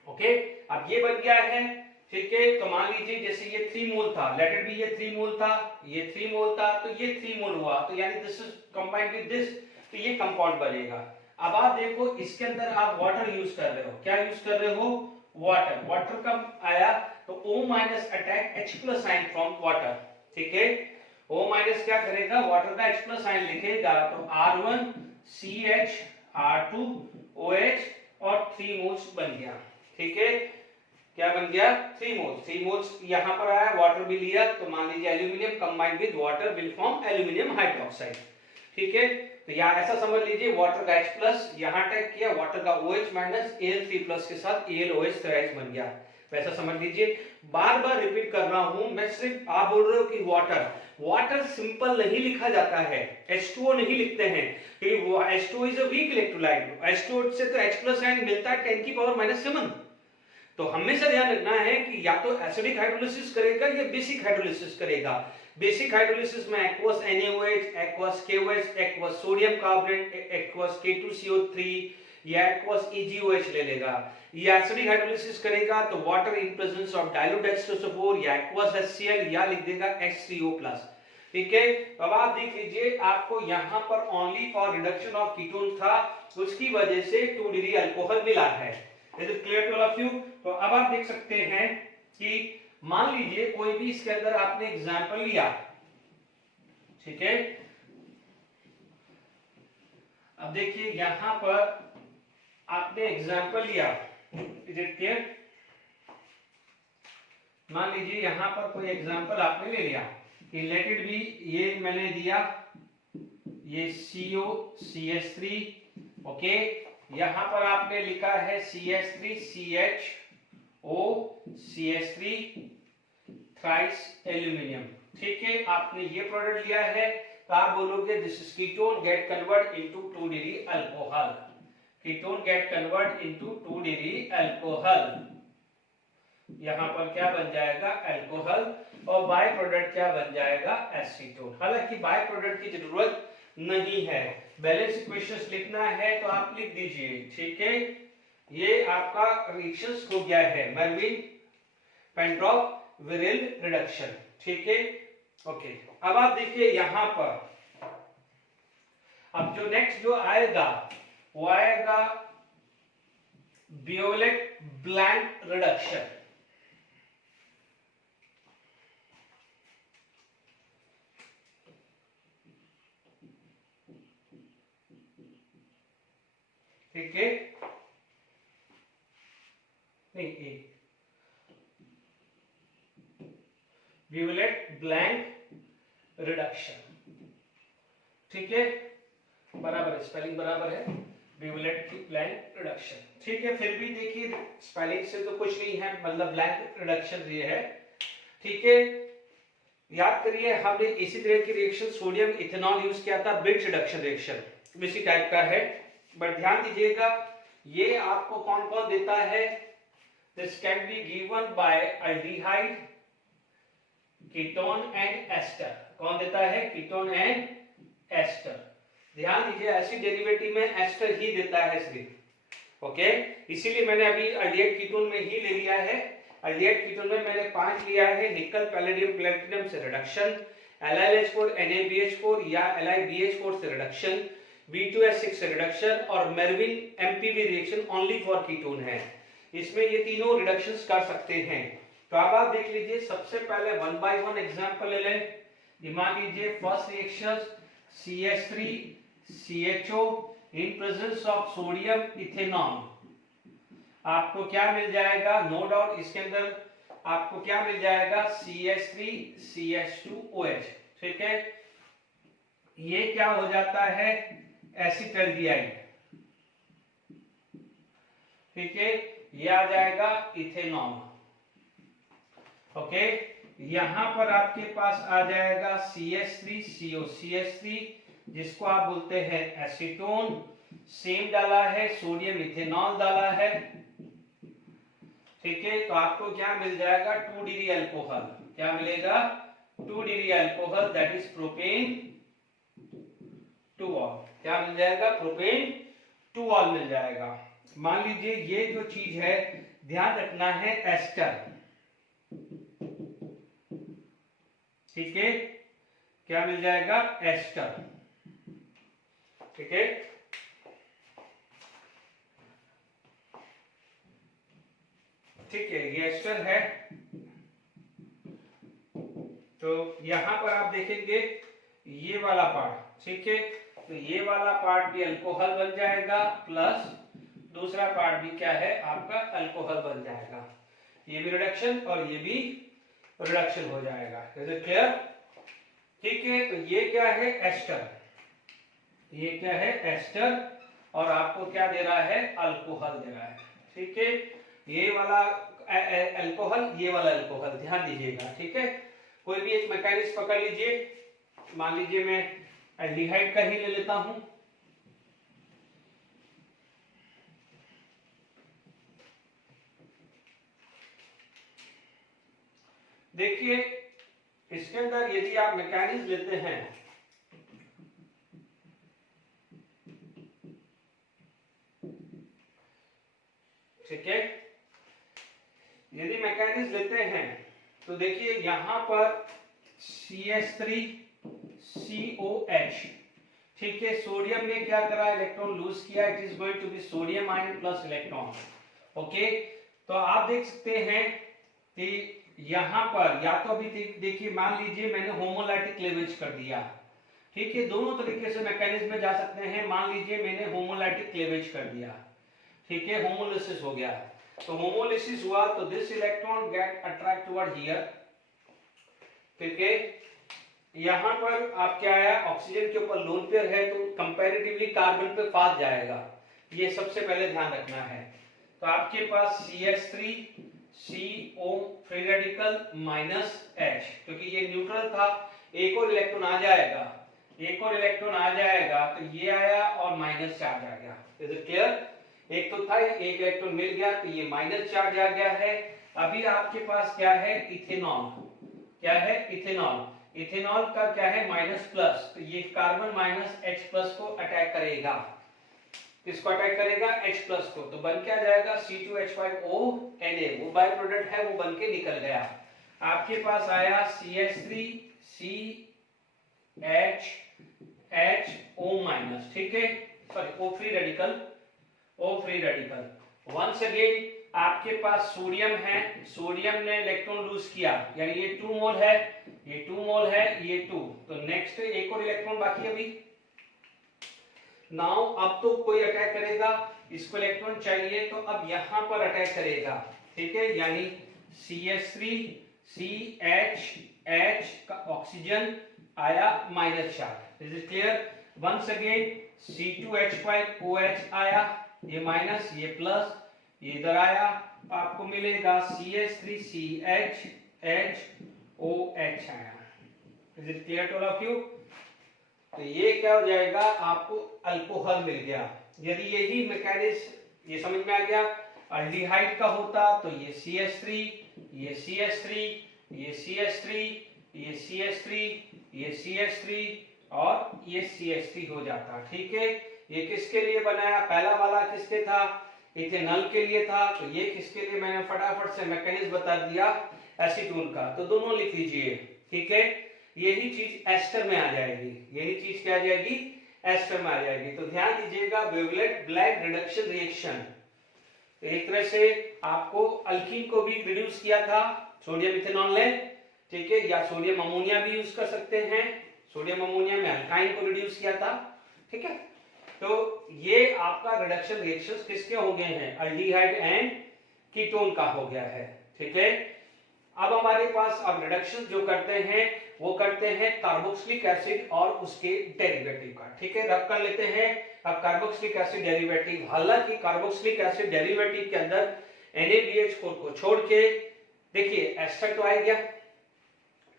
ओके, अब ये बन गया है, ठीक है। तो मान लीजिए जैसे ये 3 मोल था, लेट इट बी ये 3 मोल था, ये 3 मोल था, तो ये 3 मोल हुआ, तो यानी this is combined with this, तो ये कंपाउंड बनेगा। अब आप देखो इसके अंदर आप वाटर यूज कर रहे हो, क्या यूज कर रहे हो, वाटर। वाटर कब आया, तो O- attack H+ ion from water, ठीक है। O- क्या करेगा, वाटर का H+ आयन लिखेगा, तो R1CH R2OH और 3 मोल्स बन गया, ठीक है। क्या बन गया, 3 मोल्स। 3 मोल्स यहां पर आया, वाटर भी लिया, तो मान लीजिए aluminium combined with water will form aluminium hydroxide, ठीक है। तो यहाँ ऐसा समझ लीजिए वाटर का H+ यहां अटैक किया, वाटर का OH- Al3+ के साथ AlOH थ्राइस बन गया, वैसा समझ लीजिए। बार बार रिपीट कर रहा हूं मैं, सिर्फ आप बोल रहे हो कि वाटर सिंपल नहीं लिखा जाता है, H2O नहीं लिखते हैं, क्योंकि वो H2O is a weak electrolyte, H2O से तो H+ आयन मिलता है 10⁻⁷। तो हमेशा ध्यान रखना है कि या तो एसिडिक हाइड्रोलिसिस करेगा या बेसिक हाइड्रोलिसिस करेगा। बेसिक हाइड्रोलिसिस में aqueous NaOH, aqueous KOH, aqueous sodium carbonate, aqueous K2CO3 या एक्वस EgOH ले लेगा। या एसिडिक हाइड्रोलिसिस करेगा तो water in presence of dilute H2SO4 या एक्वस HCl या लिख देगा H3O+, ठीक है। तो अब आप देख लीजिए, आपको यहां पर only for reduction of ketone था, उसकी वजह से 2 डिग्री अल्कोहल मिला है। Is it clear to all of you? तो अब आप देख सकते हैं कि मान लीजिए कोई भी इसके अंदर आपने एग्जांपल लिया, ठीक है। अब देखिए यहां पर आपने एग्जांपल लिया, इज इट क्लियर? मान लीजिए यहां पर कोई एग्जांपल आपने ले लिया कि लेट इट बी, ये मैंने दिया ये COCH3, ओके। यहां पर आपने लिखा है CH3CHO थ्राइस एल्यूमिनियम, ठीक है। आपने ये प्रोडक्ट लिया है, तो आप बोलोगे this is ketone gate convert into 2 degree alcohol, ketone gate convert into 2 degree alcohol, यहां पर क्या बन जाएगा, अल्कोहल, और बाय प्रोडक्ट क्या बन जाएगा, एसीटोन। हालांकि बाय प्रोडक्ट की जरूरत नहीं है, बैलेंस इक्वेशंस लिखना है तो आप लिख दीजिए, ठीक है। ये आपका रिएक्शंस हो गया है मेरविन पेंट्रॉफ विरिल रिडक्शन, ठीक है। ओके, अब आप देखिए यहां पर, अब जो नेक्स्ट जो आएगा वो आएगा वियोलेट ब्लैंक रिडक्शन, ठीक है। नहीं, वियोलेट ब्लैंक रिडक्शन, ठीक है, बराबर है, स्पेलिंग बराबर है, वियोलेट ब्लैंक रिडक्शन, ठीक है। फिर भी देखिए स्पेलिंग से तो कुछ नहीं है, मतलब ब्लैंक रिडक्शन ये है, ठीक है। याद करिए हमने इसी तरह की रिएक्शन सोडियम इथेनॉल यूज किया था, ब्रिज रिडक्शन रिएक्शन इसी टाइप का है, बट ध्यान दीजिएगा ये आपको कौन कौन देता है, this can be given by aldehyde, ketone and ester. कौन देता है, कीटोन एंड एस्टर। ध्यान दीजिए एसिड डेरिवेटिव में एस्टर ही देता है सिर्फ, ओके। इसीलिए मैंने अभी अल्डिहाइड कीटोन में ही ले लिया है, एल्डिहाइड कीटोन में मैंने 5 लिया है, निकल पैलेडियम प्लैटिनम से रिडक्शन, LiLH4 NaBH4 या LiBH4 से रिडक्शन, B2S6 से रिडक्शन और मेरविन MPV reaction only for ketone है। इसमें ये तीनों रिडक्शंस कर सकते हैं। तो अब आप देख लीजिए, सबसे पहले 1 by 1 एग्जांपल ले लें। मान लीजिए first reaction CH3CHO in presence of sodium ethanol, आपको क्या मिल जाएगा, नो डाउट इसके अंदर आपको क्या मिल जाएगा, CH3CH2OH। ठीक है, ये क्या हो जाता है, एसिटल्डिहाइड। ठीक है, ये आ जाएगा इथेनॉल। ओके, यहां पर आपके पास आ जाएगा CH3CO, CH3 जिसको आप बोलते हैं एसीटोन, सेम डाला है, सोडियम इथेनॉल डाला है। ठीक है, तो आपको क्या मिल जाएगा, 2 डिग्री अल्कोहल। क्या मिलेगा, 2 degree alcohol, that is propane 2ऑल। क्या मिल जाएगा, प्रोपेन 2ऑल मिल जाएगा। मान लीजिए ये जो चीज है ध्यान रखना है, एस्टर। ठीक है, क्या मिल जाएगा, एस्टर। ठीक है, ठीक है, ये एस्टर है। तो यहां पर आप देखेंगे ये वाला पार्ट, ठीक है, तो ये वाला पार्ट भी अल्कोहल बन जाएगा, प्लस दूसरा पार्ट भी क्या है आपका, अल्कोहल बन जाएगा। ये भी रिडक्शन और ये भी रिडक्शन हो जाएगा। Is it clear? ठीक है, तो ये क्या है, एस्टर। ये क्या है, एस्टर, और आपको क्या दे रहा है, अल्कोहल दे रहा है। ठीक है, ये वाला अल्कोहल, ये वाला अल्कोहल, ध्यान दीजिएगा। ठीक है, कोई भी एक मैकेनिज्म पकड़ लीजिए। मान लीजिए मैं एल्डिहाइड का ही ले लेता हूं। देखिए, इसके अंदर यदि आप मैकेनिज्म लेते हैं, ठीक है, यदि मैकेनिज्म लेते हैं तो देखिए यहां पर CH3COH, ठीक है, सोडियम ने क्या करा, इलेक्ट्रॉन लूज किया, it is going to be sodium ion plus electron. Okay, तो आप देख सकते हैं कि यहां पर या तो अभी देखिए, मान लीजिए मैंने होमोलाइटिक क्लीवेज कर दिया। ठीक है, दोनों तरीके से मैकेनिज्म में जा सकते हैं। मान लीजिए मैंने होमोलाइटिक क्लीवेज कर दिया, ठीक है, होमोलिसिस हो गया। तो होमोलिसिस हुआ तो this electron get attract toward here. ठीक है, यहां पर आप क्या आया, ऑक्सीजन के ऊपर लोन पेयर है तो कंपैरेटिवली कार्बन पे फास्ट जाएगा, ये सबसे पहले ध्यान रखना है। तो आपके पास CH3CO free radical minus H, क्योंकि ये न्यूट्रल था, एक और इलेक्ट्रॉन आ जाएगा, एक और इलेक्ट्रॉन आ जाएगा, तो ये आया और माइनस चार्ज आ गया। Is it clear? एक तो था, एक इलेक्ट्रॉन मिल गया तो ये माइनस चार्ज आ गया है। अभी आपके पास क्या है, इथेनॉल। क्या है, इथेनॉल। इथेनॉल का क्या है, माइनस प्लस, तो ये कार्बन माइनस H प्लस को अटैक करेगा। किसको अटैक करेगा, H प्लस को। तो बन क्या जाएगा, C2H5ONa, वो बाय प्रोडक्ट है, वो बन के निकल गया। आपके पास आया CH3CHO माइनस, ठीक है, sorry O free radical, O free radical. Once again आपके पास सोडियम है, सोडियम ने इलेक्ट्रॉन लूज किया, यानी ये 2 मोल है, ये 2 मोल है, ये 2, तो नेक्स्ट एक और इलेक्ट्रॉन बाकी अभी। नाउ अब तो कोई अटैक करेगा, इसको इलेक्ट्रॉन चाहिए तो अब यहां पर अटैक करेगा। ठीक है, यानी CH3CHH का ऑक्सीजन आया minus charge. Is it clear? Once again C2H5OH आया, ये माइनस, ये प्लस, ये इधर आया, आपको मिलेगा CH3CHHOH आया। Is it clear to all of you? तो ये क्या हो जाएगा, आपको अल्कोहल मिल गया। यदि यही मैकेनिज्म ये समझ में आ गया, एल्डिहाइड का होता तो ये CH3, ये CH3, ये CH3, ये CH3, ये CH3 और ये CH3 हो जाता। ठीक है, ये किसके लिए बनाया, पहला वाला किसके था, इथेनॉल के लिए था, तो ये किसके लिए मैंने फटाफट से मैकेनिज्म बता दिया एसीटोन का, तो दोनों लिख लीजिए। ठीक है, यही चीज एस्टर में आ जाएगी, यही चीज क्या आ जाएगी, एस्टर में आ जाएगी। तो ध्यान दीजिएगा वेवलेट ब्लैक रिडक्शन रिएक्शन, तो एक तरह से आपको अल्कीन को भी रिड्यूस किया था सोडियम इथेनॉल ने, ठीक है, या सोडियम अमोनिया भी यूज कर सकते हैं, सोडियम अमोनिया में अल्काइन को रिड्यूस किया था। ठीक है, तो ये आपका रिडक्शन रिएक्शंस किसके हो गए हैं, अल्डिहाइड एंड कीटोन का हो गया है। ठीक है, अब हमारे पास अब रिडक्शन जो करते हैं वो करते हैं कार्बोक्सिलिक एसिड और उसके डेरिवेटिव का। ठीक है, रब कर लेते हैं अब कार्बोक्सिलिक एसिड डेरिवेटिव। हालांकि कार्बोक्सिलिक एसिड डेरिवेटिव के अंदर NaBH4 को छोड़ के देखिए एस्टर तो आ गया।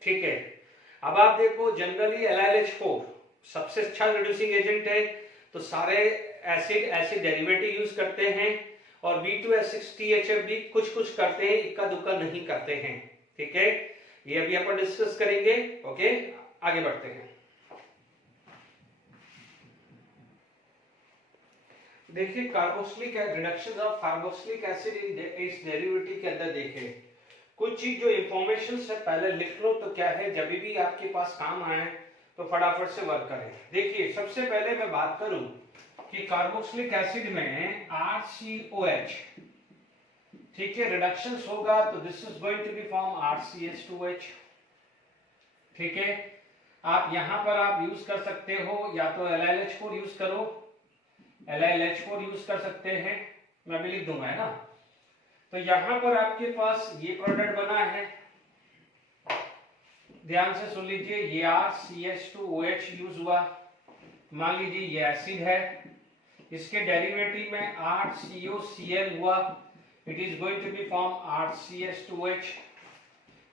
ठीक है, अब आप देखो जनरली LiLH4 सबसे अच्छा रिड्यूसिंग एजेंट है, तो सारे एसिड डेरिवेटिव यूज करते हैं, और B2S6THF भी कुछ कुछ करते हैं, इक्का दुक्का नहीं करते हैं। ठीक है, ये अभी अपन डिस्कस करेंगे। ओके, आगे बढ़ते हैं। देखिए carboxylic reduction of carboxylic acid in its derivative के अंदर देखिए कुछ चीज जो इंफॉर्मेशन से पहले लिख लो, तो क्या है जब भी आपके पास काम आए तो फटाफट से वर्क करें। देखिए सबसे पहले मैं बात करूं कि कार्बोक्सिलिक एसिड में RCOH, ठीक है, रिडक्शंस होगा तो this is going to be form RCH2H। ठीक है, आप यहां पर आप यूज कर सकते हो, या तो LiLH4 यूज करो, LiLH4 यूज कर सकते हैं, मैं भी लिख दूंगा, है ना। तो यहां पर आपके पास ये प्रोडक्ट बना है, ध्यान से सुन लीजिए, ये RCH2OH यूज हुआ। मान लीजिए ये एसिड है, इसके डेरिवेटिव में RCOCl हुआ, it is going to be form RCH2H।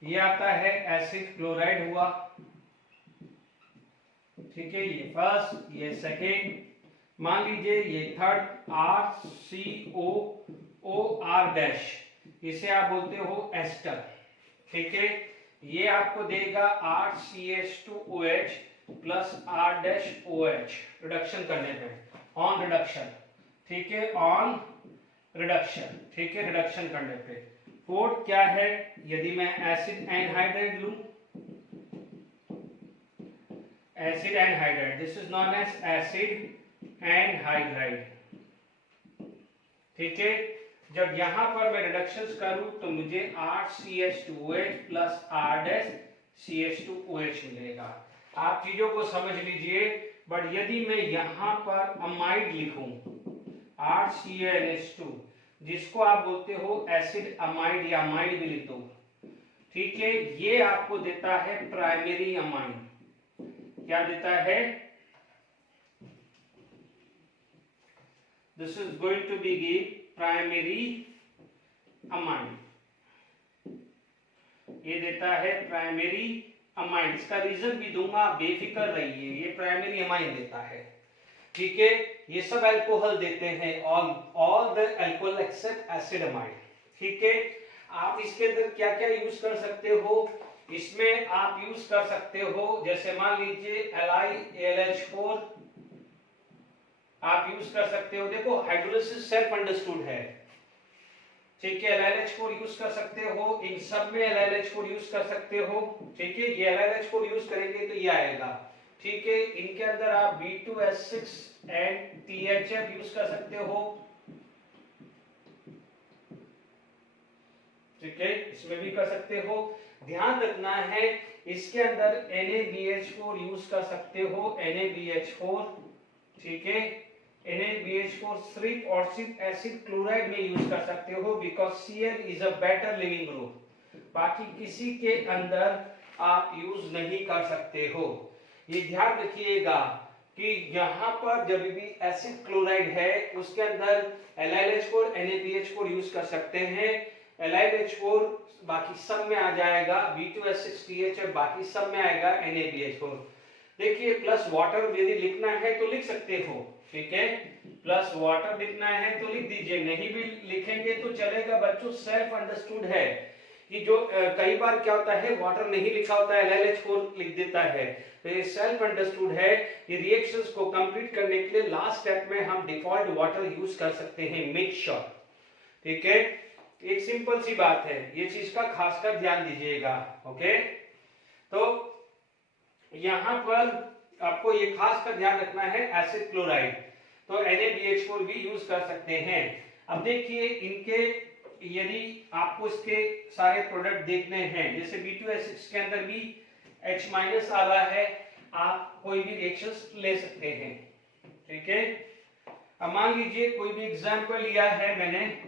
ये आता है एसिड क्लोराइड हुआ। ठीक है, ये फर्स्ट, ये सेकेंड, मान लीजिए ये थर्ड RCOOR-, इसे आप बोलते हो एस्टर। ठीक है, ये आपको देगा RCH2OH प्लस R-OH रिडक्शन करने पे, ऑन रिडक्शन। ठीक है, ऑन रिडक्शन। ठीक है, रिडक्शन करने पे। फोर्थ क्या है, यदि मैं एसिड एनहाइड्राइड लूं, acid anhydride, this is known as acid anhydride. ठीक है, जब यहां पर मैं रिडक्शंस करूं तो मुझे RCH2OH प्लस R-CH2OH मिलेगा। आप चीजों को समझ लीजिए, बट यदि मैं यहां पर अमाइड लिखूं RCNH2, जिसको आप बोलते हो एसिड अमाइड या अमाइड भी लिख दो, ठीक है, ये आपको देता है प्राइमरी अमाइन। क्या देता है, this is going to be give primary amine, ये देता है प्राइमरी अमाइन। इसका रीजन भी दूंगा, बेफिक्र रहिए, ये प्राइमरी अमाइन देता है। ठीक है, ये सब अल्कोहल देते हैं, all the alcohol except acid amine. ठीक है, आप इसके अंदर क्या क्या यूज कर सकते हो, इसमें आप यूज कर सकते हो, जैसे मान लीजिए LiAlH4 आप यूज कर सकते हो। देखो हाइड्रोलिसिस सेल्फ अंडरस्टूड है, ठीक है, LiLH4 यूज कर सकते हो, इन सब में LiLH4 यूज कर सकते हो। ठीक है, ये LiLH4 यूज करेंगे तो ये आएगा। ठीक है, इनके अंदर आप B2S6 एंड THF यूज कर सकते हो। ठीक है, इसमें भी कर सकते हो। ध्यान रखना है इसके अंदर NaBH4 यूज कर सकते हो, NaBH4। ठीक है, NaBH4 सिर्फ और सिर्फ एसिड क्लोराइड में यूज कर सकते हो, because Cl is a better leaving group. बाकी किसी के अंदर आप यूज नहीं कर सकते हो। ये ध्यान रखिएगा कि यहाँ पर जब भी एसिड क्लोराइड है उसके अंदर LiLH4 NaBH4 यूज कर सकते हैं, LiLH4 बाकी सब में आ जाएगा, B2S6THF बाकी सब में आएगा NaBH4। देखिए प्लस वाटर यदि लिखना है तो लिख सकते हो। ठीक है, प्लस वाटर लिखना है तो लिख दीजिए, नहीं भी लिखेंगे तो चलेगा बच्चों, सेल्फ अंडरस्टूड है कि जो कई बार क्या होता है वाटर नहीं लिखा होता है, LiLH4 लिख देता है, तो ये सेल्फ अंडरस्टूड है। ये रिएक्शंस को कंप्लीट करने के लिए लास्ट स्टेप में हम डिफॉल्ट वाटर यूज कर सकते हैं, मिक्सचर। ठीक है, एक सिंपल सी बात है, ये चीज का खासकर ध्यान दीजिएगा। ओके, तो यहां पर आपको ये खास कर ध्यान रखना है एसिड क्लोराइड, तो NaBH4 भी यूज कर सकते हैं। अब देखिए इनके यदि आपको इसके सारे प्रोडक्ट देखने हैं, जैसे B2S6 के अंदर भी H- आ रहा है, आप कोई भी रिएक्शंस ले सकते हैं। ठीक है, अब मान लीजिए कोई भी एग्जांपल लिया है मैंने,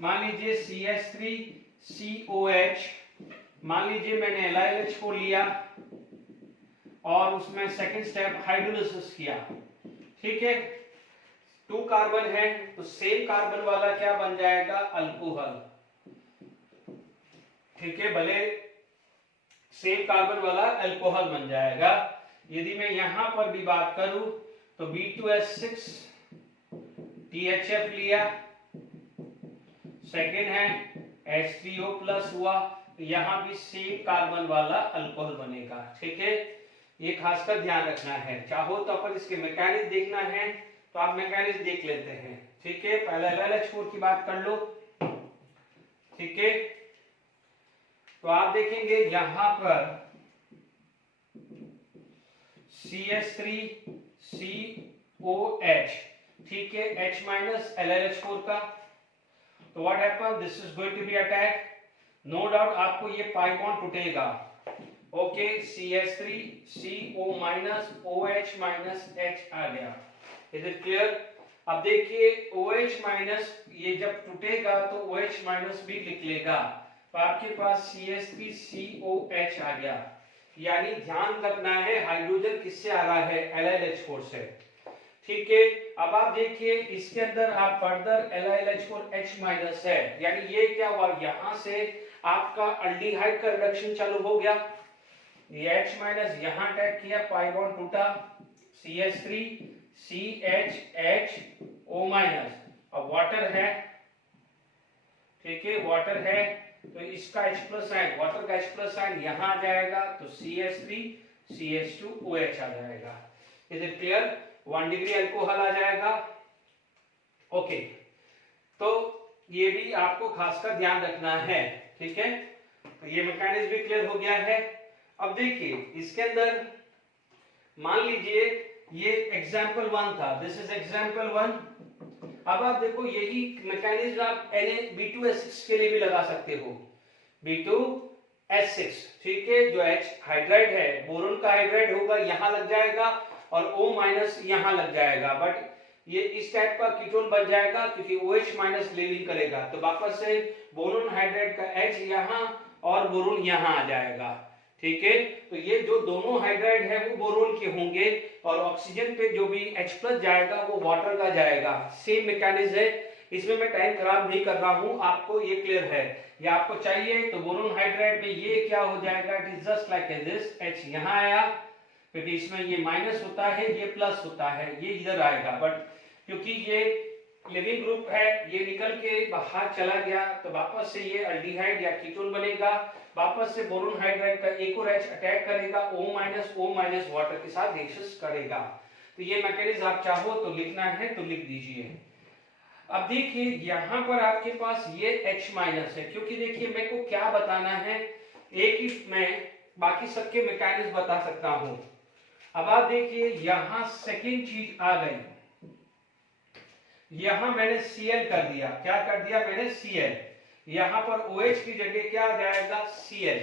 मान लीजिए CH3COH, मान लीजिए मैंने LiLH4 लिया और उसमें सेकंड स्टेप हाइड्रोलिसिस किया। ठीक है, 2 कार्बन है तो सेम कार्बन वाला क्या बन जाएगा, अल्कोहल। ठीक है, भले सेम कार्बन वाला अल्कोहल बन जाएगा। यदि मैं यहां पर भी बात करूं तो B2S6 THF लिया, सेकेंड है H3O प्लस हुआ, तो यहां भी सेम कार्बन वाला अल्कोहल बनेगा। ठीक है, ये खासकर ध्यान रखना है। चाहो तो अपन इसके मैकेनिज्म देखना है तो आप मैकेनिज्म देख लेते हैं। ठीक है, पहले LiLH4 की बात कर लो। ठीक है, तो आप देखेंगे यहां पर CH3COH, ठीक है, H- LiLH4 का, तो what happen, this is going to be attack. No doubt आपको ये पाई बॉन्ड टूटेगा। ओके, CH3CO- OH- H आ गया। Is it clear? अब देखिए OH- ये जब टूटेगा तो OH- भी लिख लेगा, तो आपके पास CH3COH आ गया। यानी ध्यान रखना है हाइड्रोजन किससे आ रहा है, LiLH4 से। ठीक है, अब आप देखिए इसके अंदर आप फर्दर LiLH4 H- है, यानी ये क्या हुआ, यहां से आपका अल्डिहाइड का रिडक्शन चालू हो गया। ये H- यहां अटैक किया, पाई बॉन्ड टूटा, CH3 CHHO-, अब वाटर है। ठीक है, वाटर है तो इसका H+ आयन, वाटर का H+ आयन यहां आ जाएगा तो CH3 CH2OH आ जाएगा। Is it clear? 1 degree alcohol आ जाएगा। ओके, तो ये भी आपको खासकर ध्यान रखना है। ठीक है, तो ये मैकेनिज्म भी क्लियर हो गया है। अब देखिए इसके अंदर मान लीजिए ये एग्जाम्पल 1 था, दिस इज एग्जाम्पल 1। अब आप देखो यही मैकेनिज्म आप B2S6 के लिए भी लगा सकते हो, B2S6। ठीक है, जो H हाइड्राइड है, बोरोन का हाइड्राइड होगा, यहां लग जाएगा और O- यहां लग जाएगा, बट ये इस टाइप का कीटोन बन जाएगा क्योंकि OH- लीविंग करेगा, तो वापस से बोरोन हाइड्राइड का H यहां और बोरोन यहां आ जाएगा। ठीक है, तो ये जो दोनों हाइड्राइड है वो बोरोन के होंगे और ऑक्सीजन पे जो भी H+ जाएगा वो वाटर का जाएगा। सेम मैकेनिज्म है, इसमें मैं टाइम खराब नहीं कर रहा हूं, आपको ये क्लियर है। या आपको चाहिए तो बोरोन हाइड्राइड में ये क्या हो जाएगा, it is just like this, H यहां आया क्योंकि इसमें ये माइनस होता है, ये प्लस होता है, ये इधर आएगा, बट क्योंकि ये लिविंग ग्रुप है, ये निकल के बाहर चला गया तो वापस से ये अल्डिहाइड या कीटोन बनेगा, वापस से बोरोन हाइड्राइड का एक और H अटैक करेगा, O- वाटर के साथ रिएक्शन करेगा। तो ये मैकेनिज्म आप चाहो तो लिखना है तो लिख दीजिए। अब देखिए यहां पर आपके पास ये H- है, क्योंकि देखिए मेरे को क्या बताना है, एक ही मैं बाकी सबके मैकेनिज्म बता सकता हूं। अब आप देखिए यहां सेकंड चीज आ गई, यहां मैंने Cl कर दिया, क्या कर दिया मैंने, Cl। यहां पर OH की जगह क्या आ जाएगा, Cl,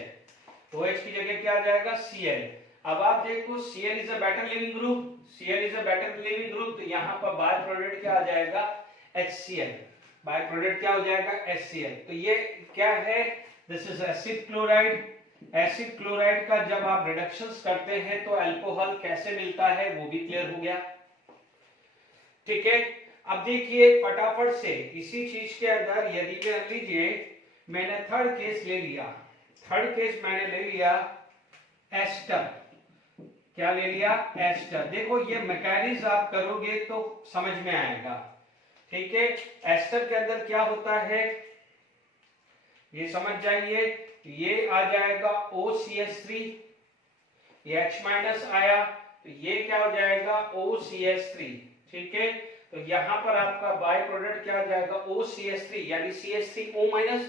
OH की जगह क्या आ जाएगा, Cl। अब आप देखो Cl is a better leaving group, Cl is a better leaving group, तो यहां पर बाय प्रोडक्ट क्या आ जाएगा, HCl, बाय प्रोडक्ट क्या हो जाएगा, HCl। तो ये क्या है, this is acid chloride. Acid chloride का जब आप रिडक्शंस करते हैं तो अल्कोहल कैसे मिलता है वो भी क्लियर हो गया। ठीक है, अब देखिए फटाफट से इसी चीज के अंदर यदि मान लीजिए मैंने थर्ड केस ले लिया, थर्ड केस मैंने ले लिया एस्टर, क्या ले लिया, एस्टर। देखो ये मैकेनिज्म आप करोगे तो समझ में आएगा। ठीक है, एस्टर के अंदर क्या होता है ये समझ जाइए, ये आ जाएगा OCH3, ये H- आया तो ये क्या हो जाएगा, OCH3। ठीक है, तो यहाँ पर आपका बाय प्रोडक्ट क्या आ जाएगा OCH3 यानी CH3O माइनस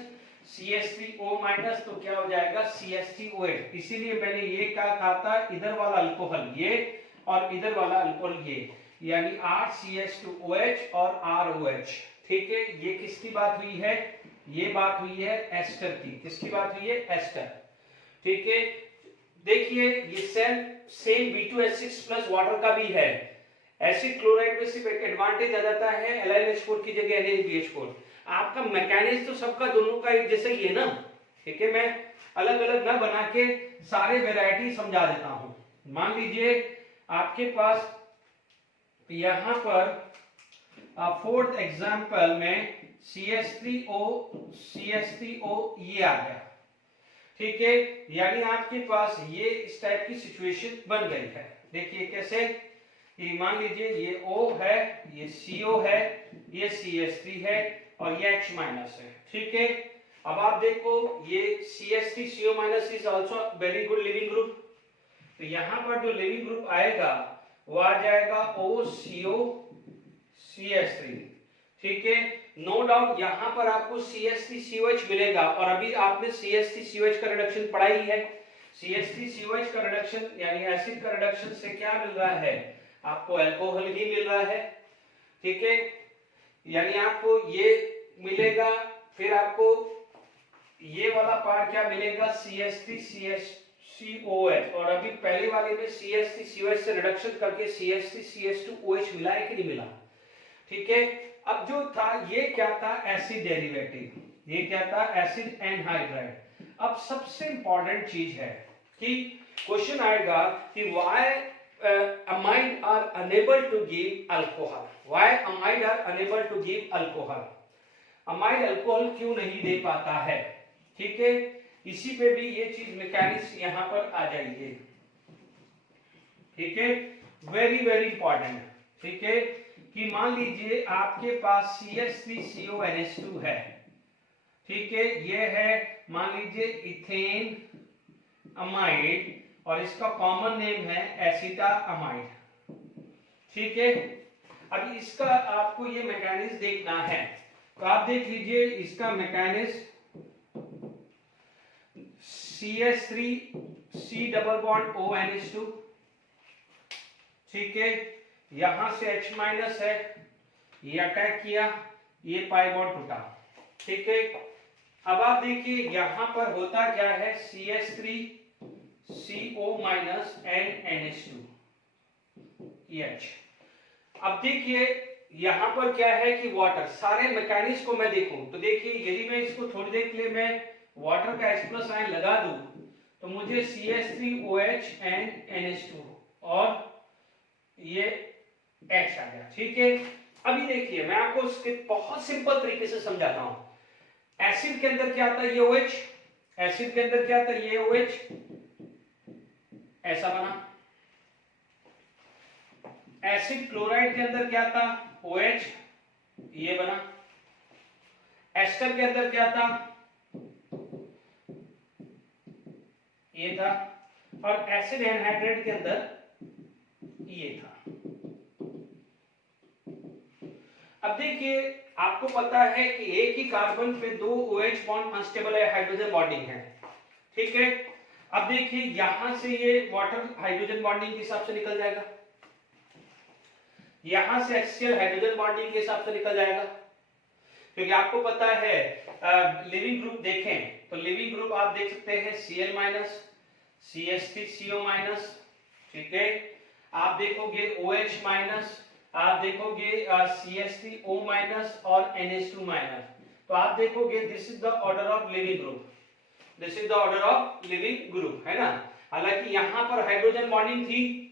CH3O माइनस, तो क्या हो जाएगा CH3OH। इसीलिए मैंने ये क्या कहा था, इधर वाला अल्कोहल ये और इधर वाला अल्कोहल ये, यानी RCH2OH और ROH। ठीक है, ये किसकी बात हुई है, ये बात हुई है एस्टर की। किसकी बात हुई है, एस्टर। ठीक है, देखिए ये सेम B2H6 प्लस वाटर का भी है। एसिड क्लोराइड में सिर्फ एक एडवांटेज आ जाता है LiNH4 की जगह NaBH4। आपका मैकेनिज्म तो सबका दोनों का एक जैसा ही है ना। ठीक है, मैं अलग अलग ना बना के सारे वैरायटी समझा देता हूं। मान लीजिए आपके पास यहां पर फोर्थ एग्जांपल में CH3O ये आ गया। ठीक है, यानी आपके पास ये इस टाइप की सिचुएशन बन गई है। देखिए कैसे, ये मान लीजिए ये O है, ये CO है, ये CH3 है और ये H माइनस है। ठीक है, अब आप देखो ये CH3CO minus is also very good leaving group. तो यहां पर जो लिविंग ग्रुप आएगा वो आ जाएगा OCO CH3। ठीक है, नो डाउट यहां पर आपको CH3COH मिलेगा और अभी आपने CH3COH का रिडक्शन पढ़ा ही है। CH3COH का रिडक्शन यानी एसिड का रिडक्शन से क्या मिल रहा है, आपको अल्कोहल ही मिल रहा है। ठीक है, यानी आपको ये मिलेगा, फिर आपको ये वाला पार्ट क्या मिलेगा CH3COH, और अभी पहले वाले में CH3COH से रिडक्शन करके CH3CH2OH मिला है कि नहीं मिला। ठीक है, अब जो था ये क्या था, एसिड डेरिवेटिव, ये क्या था एसिड एनहाइड्राइड। अब सबसे इंपॉर्टेंट चीज है कि क्वेश्चन आएगा कि why amide are unable to give alcohol, why amide are unable to give alcohol, amide alcohol क्यों नहीं दे पाता है। ठीक है, इसी पे भी ये चीज मैकेनिक्स यहां पर आ जाएगी। ठीक है, वेरी वेरी इंपॉर्टेंट। ठीक है, कि मान लीजिए आपके पास CH3CONH2 है। ठीक है, ये है मान लीजिए इथेन अमाइड और इसका कॉमन नेम है एसिटामाइड। ठीक है, अब इसका आपको ये मैकेनिज्म देखना है, तो आप देख लीजिए इसका mechanism CH3C double bond ONH2। ठीक है, यहां से H माइनस है, ये अटैक किया, ये पाई बॉन्ड टूटा। ठीक है, अब आप देखिए यहां पर होता क्या है, CH3CO minus and NH2 H। अब देखिए यहां पर क्या है कि वाटर, सारे मैकेनिज्म को मैं देखूं तो देखिए यदि मैं इसको थोड़ी देर के लिए मैं वाटर का H प्लस आयन लगा दूं तो मुझे CH3OH एंड NH2 और ये H आ गया। ठीक है, अभी देखिए मैं आपको उसके बहुत सिंपल तरीके से समझाता हूं। एसिड के अंदर क्या आता है, ये OH, एसिड के अंदर क्या आता है, ये OH, ऐसा बना। एसिड क्लोराइड के अंदर क्या था, OH, ये बना। एस्टर के अंदर क्या था, ये था, और एसिड एनहाइड्राइड के अंदर ये था। अब देखिए आपको पता है कि एक ही कार्बन पे दो OH बॉन्ड अनस्टेबल है, हाइड्रोजन बॉन्डिंग है। ठीक है, अब देखिए यहां से ये वाटर हाइड्रोजन बॉन्डिंग के हिसाब से निकल जाएगा, यहां से HCl हाइड्रोजन बॉन्डिंग के हिसाब से निकल जाएगा, क्योंकि आपको पता है लिविंग ग्रुप देखें तो लिविंग ग्रुप आप देख सकते हैं Cl माइनस, CH3CO माइनस। ठीक है, आप देखोगे OH माइनस, आप देखोगे CH3O माइनस और NH2 माइनस। तो आप देखोगे this is the order of leaving group, this is the order of leaving group, है ना। हालांकि यहां पर हाइड्रोजन बॉन्डिंग थी,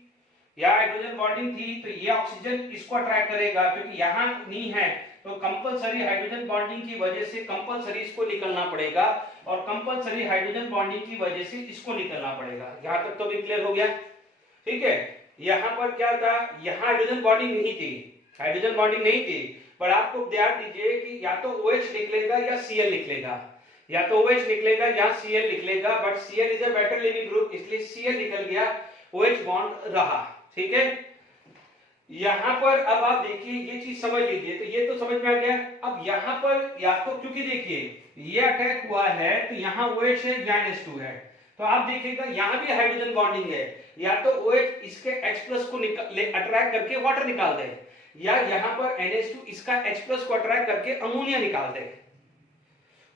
या हाइड्रोजन बॉन्डिंग थी तो ये ऑक्सीजन इसको अट्रैक्ट करेगा, क्योंकि यहां नहीं है तो कंपलसरी हाइड्रोजन बॉन्डिंग की वजह से कंपलसरी इसको निकलना पड़ेगा, और कंपलसरी हाइड्रोजन बॉन्डिंग की वजह से इसको निकलना पड़ेगा। यहां तक तो भी क्लियर हो गया। ठीक है, यहां पर क्या था, यहां हाइड्रोजन बॉन्डिंग नहीं थी, हाइड्रोजन बॉन्डिंग नहीं थी, पर आपको ध्यान दीजिए कि या तो OH निकलेगा या Cl निकलेगा, या तो OH निकलेगा या Cl निकलेगा, but Cl is a better leaving group, इसलिए Cl निकल गया, OH बॉन्ड रहा। ठीक है, यहाँ पर अब आप देखिए ये चीज समझ लीजिए, तो ये तो समझ में आ गया। अब यहाँ पर या तो क्योंकि देखिए ये अटैक हुआ है तो यहाँ OH है, यहाँ NH2 है, तो आप देखिएगा यहाँ भी हाइड्रोजन बॉन्डिंग है, या तो OH इसके H+ को अट्रैक्ट करके वाटर निकाल दे, या यहाँ पर NH2 इसका H+ को अट्रैक्ट करके अमोनिया निकाल दे,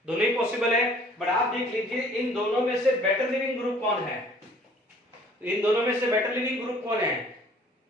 दोनों ही पॉसिबल है। बट आप देख लीजिए इन दोनों में से बेटर लिविंग ग्रुप कौन है, इन दोनों में से बेटर लिविंग ग्रुप कौन है,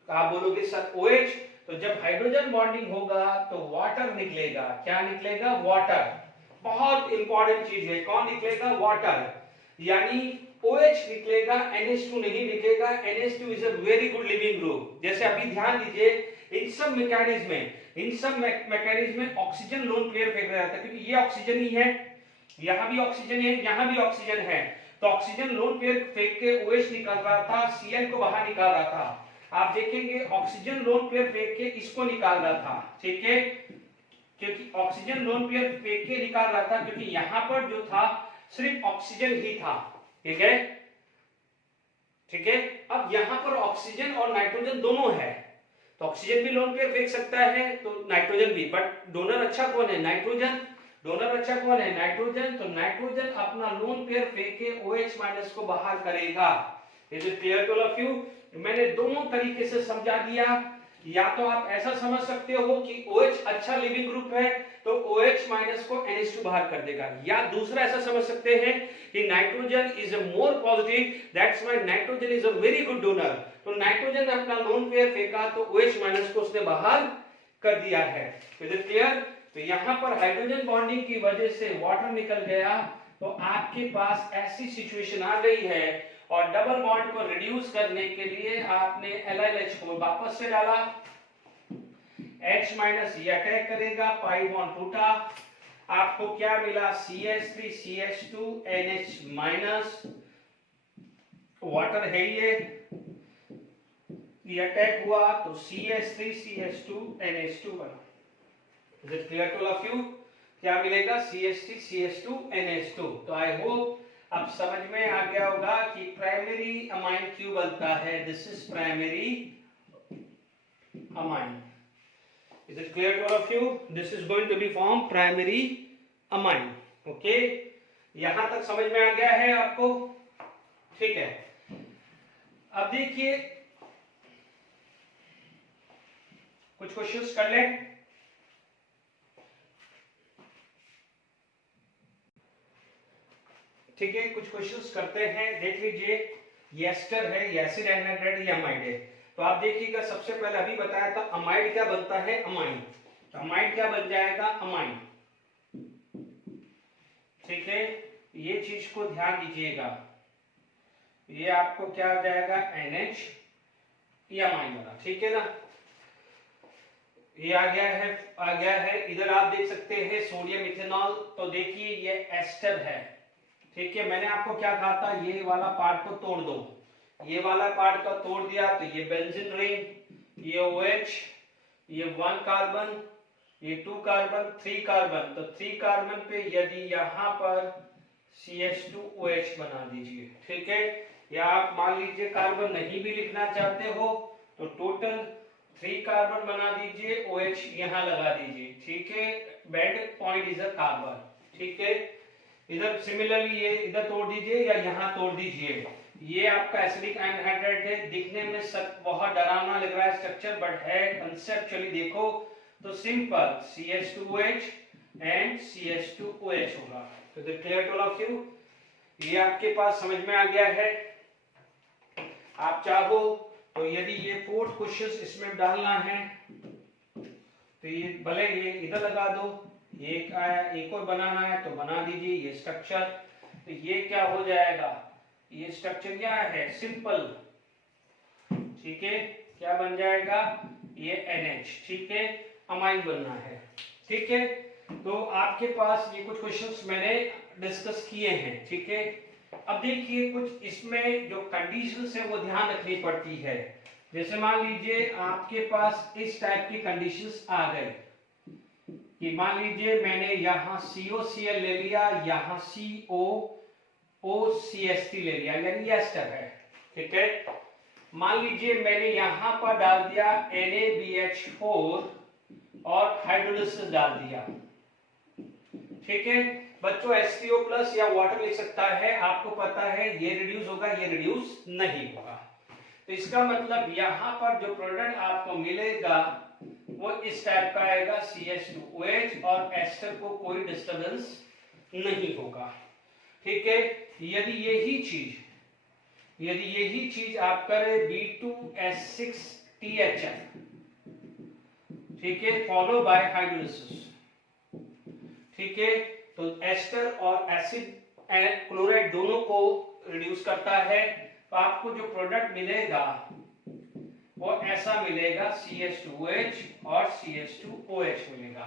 तो आप बोलोगे सर OH। तो जब हाइड्रोजन बॉन्डिंग होगा तो वाटर निकलेगा, क्या निकलेगा, वाटर। बहुत इंपॉर्टेंट चीज है, कौन निकलेगा, वाटर, यानी OH निकलेगा, NH2 नहीं निकलेगा। NH2 is a very good leaving group. जैसे अभी ध्यान दीजिए इन सब मैकेनिज्म में ऑक्सीजन लोन पेयर फेंक रहा था, क्योंकि ये ऑक्सीजन ही है, यहां भी ऑक्सीजन है, यहां भी ऑक्सीजन है, तो ऑक्सीजन लोन पेयर फेंक के OH निकाल रहा था, Cl को बाहर निकाल रहा था। आप देखेंगे ऑक्सीजन लोन पेयर फेंक के इसको निकाल रहा था, ठीक है, क्योंकि ऑक्सीजन लोन पेयर फेंक के निकाल रहा था, क्योंकि यहां पर जो था सिर्फ ऑक्सीजन ही था, ठीक है, ठीक है। अब यहां पर ऑक्सीजन और नाइट्रोजन दोनों है, तो ऑक्सीजन भी लोन पेयर फेंक सकता है, तो नाइट्रोजन भी, बट डोनर अच्छा कौन है, नाइट्रोजन। डोनर अच्छा कौन है, नाइट्रोजन। तो नाइट्रोजन अपना लोन पेयर फेंक के OH- को बाहर करेगा। Is it clear to all of you? मैंने दोनों तरीके से समझा दिया। या तो आप ऐसा समझ सकते हो कि OH अच्छा लिविंग ग्रुप है तो OH- को NH2 बाहर कर देगा, या दूसरा ऐसा समझ सकते हैं कि nitrogen is a more positive, that's why nitrogen is a very good donor. तो नाइट्रोजन अपना लोन पेयर फेंका तो OH- को उसने बाहर कर दिया है। Is it clear? तो यहां पर हाइड्रोजन बॉन्डिंग की वजह से वाटर निकल गया, तो आपके पास ऐसी सिचुएशन आ गई है, और डबल बॉन्ड को रिड्यूस करने के लिए आपने LLH को वापस से डाला, H- ये अटैक करेगा, पाई बॉन्ड टूटा, आपको क्या मिला, CH3 CH2 NH-, वाटर है ये अटैक हुआ तो CH3 CH2 NH2 बना। Is it clear to all of you? क्या मिलेगा, CH3 CH2 NH2। तो आई होप अब समझ में आ गया होगा कि प्राइमरी अमाइन क्यों बनता है। This is primary amine. Is it clear to all of you? This is going to be form primary amine. Okay, यहां तक समझ में आ गया है आपको? ठीक है, अब देखिए कुछ क्वेश्चंस कर लें। ठीक है, कुछ क्वेश्चंस करते हैं, देख लीजिए। ये एस्टर है, ये एसिड एनहाइड्राइड, ये अमाइड है। तो आप देखिएगा, सबसे पहले अभी बताया था अमाइड क्या बनता है, अमाइन। तो अमाइड क्या बन जाएगा, अमाइन। ठीक है, ये चीज को ध्यान दीजिएगा, ये आपको क्या हो जाएगा, NH, ये अमाइन बना, ठीक है ना। ये आ गया है। इधर आप देख सकते हैं सोडियम इथेनॉल। तो देखिए ये एस्टर है, ठीक है। मैंने आपको क्या कहा था, ये वाला पार्ट को तोड़ दो, ये वाला पार्ट का तोड़ दिया तो ये बेंजीन रिंग, ये OH, ये 1 कार्बन, ये 2 कार्बन, 3 कार्बन। तो 3 कार्बन पे यदि यहां पर CH2OH बना दीजिए, ठीक है। या आप मान लीजिए कार्बन नहीं भी लिखना चाहते हो तो टोटल 3 कार्बन बना दीजिए, OH यहां लगा दीजिए, ठीक है। Bed point is a carbon, ठीक है। इधर सिमिलरली ये इधर तोड़ दीजिए या यहां तोड़ दीजिए। ये आपका एसिडिक एनहाइड्राइड है, दिखने में सब बहुत डरावना लग रहा है स्ट्रक्चर, बट है कंसेप्चुअली देखो तो सिंपल, CH2OH एंड CH2OH होगा। तो is it clear to all of you? ये आपके पास समझ में आ गया है। आप चाहो तो यदि ये 4 क्वेश्चंस इसमें डालना है तो ये भले ये इधर लगा दो, एक आया, एक और बनाना है तो बना दीजिए, ये स्ट्रक्चर। तो ये क्या हो जाएगा, ये स्ट्रक्चर क्या है, सिंपल, ठीक है। क्या बन जाएगा, ये NH, ठीक है, अमाइन बनना है, ठीक है। तो आपके पास ये कुछ क्वेश्चंस मैंने डिस्कस किए हैं, ठीक है। अब देखिए कुछ इसमें जो कंडीशंस है वो ध्यान रखनी पड़ती है। जैसे मान लीजिए आपके पास इस टाइप की कंडीशंस आ गए कि मान लीजिए मैंने यहां COCl ले लिया, यहां COOCH3 ले लिया, यानी ये एस्टर है, ठीक है। मान लीजिए मैंने यहां पर डाल दिया NaBH4 और हाइड्रोलिसिस डाल दिया, ठीक है बच्चों। H3O प्लस या वाटर लिख सकता है, आपको पता है ये रिड्यूस होगा, ये रिड्यूस नहीं होगा। तो इसका मतलब यहां पर जो प्रोडक्ट आपको मिलेगा वो इस टाइप का आएगा CH2OH और एस्टर को कोई डिस्टरबेंस नहीं होगा, ठीक है। यदि यही चीज आप करें B2S6THF, ठीक है, फॉलो बाय हाइड्रोलिसिस, ठीक है, तो एस्टर और एसिड एंड क्लोराइड दोनों को रिड्यूस करता है, तो आपको जो प्रोडक्ट मिलेगा वो ऐसा मिलेगा CH2OH और CH2OH मिलेगा।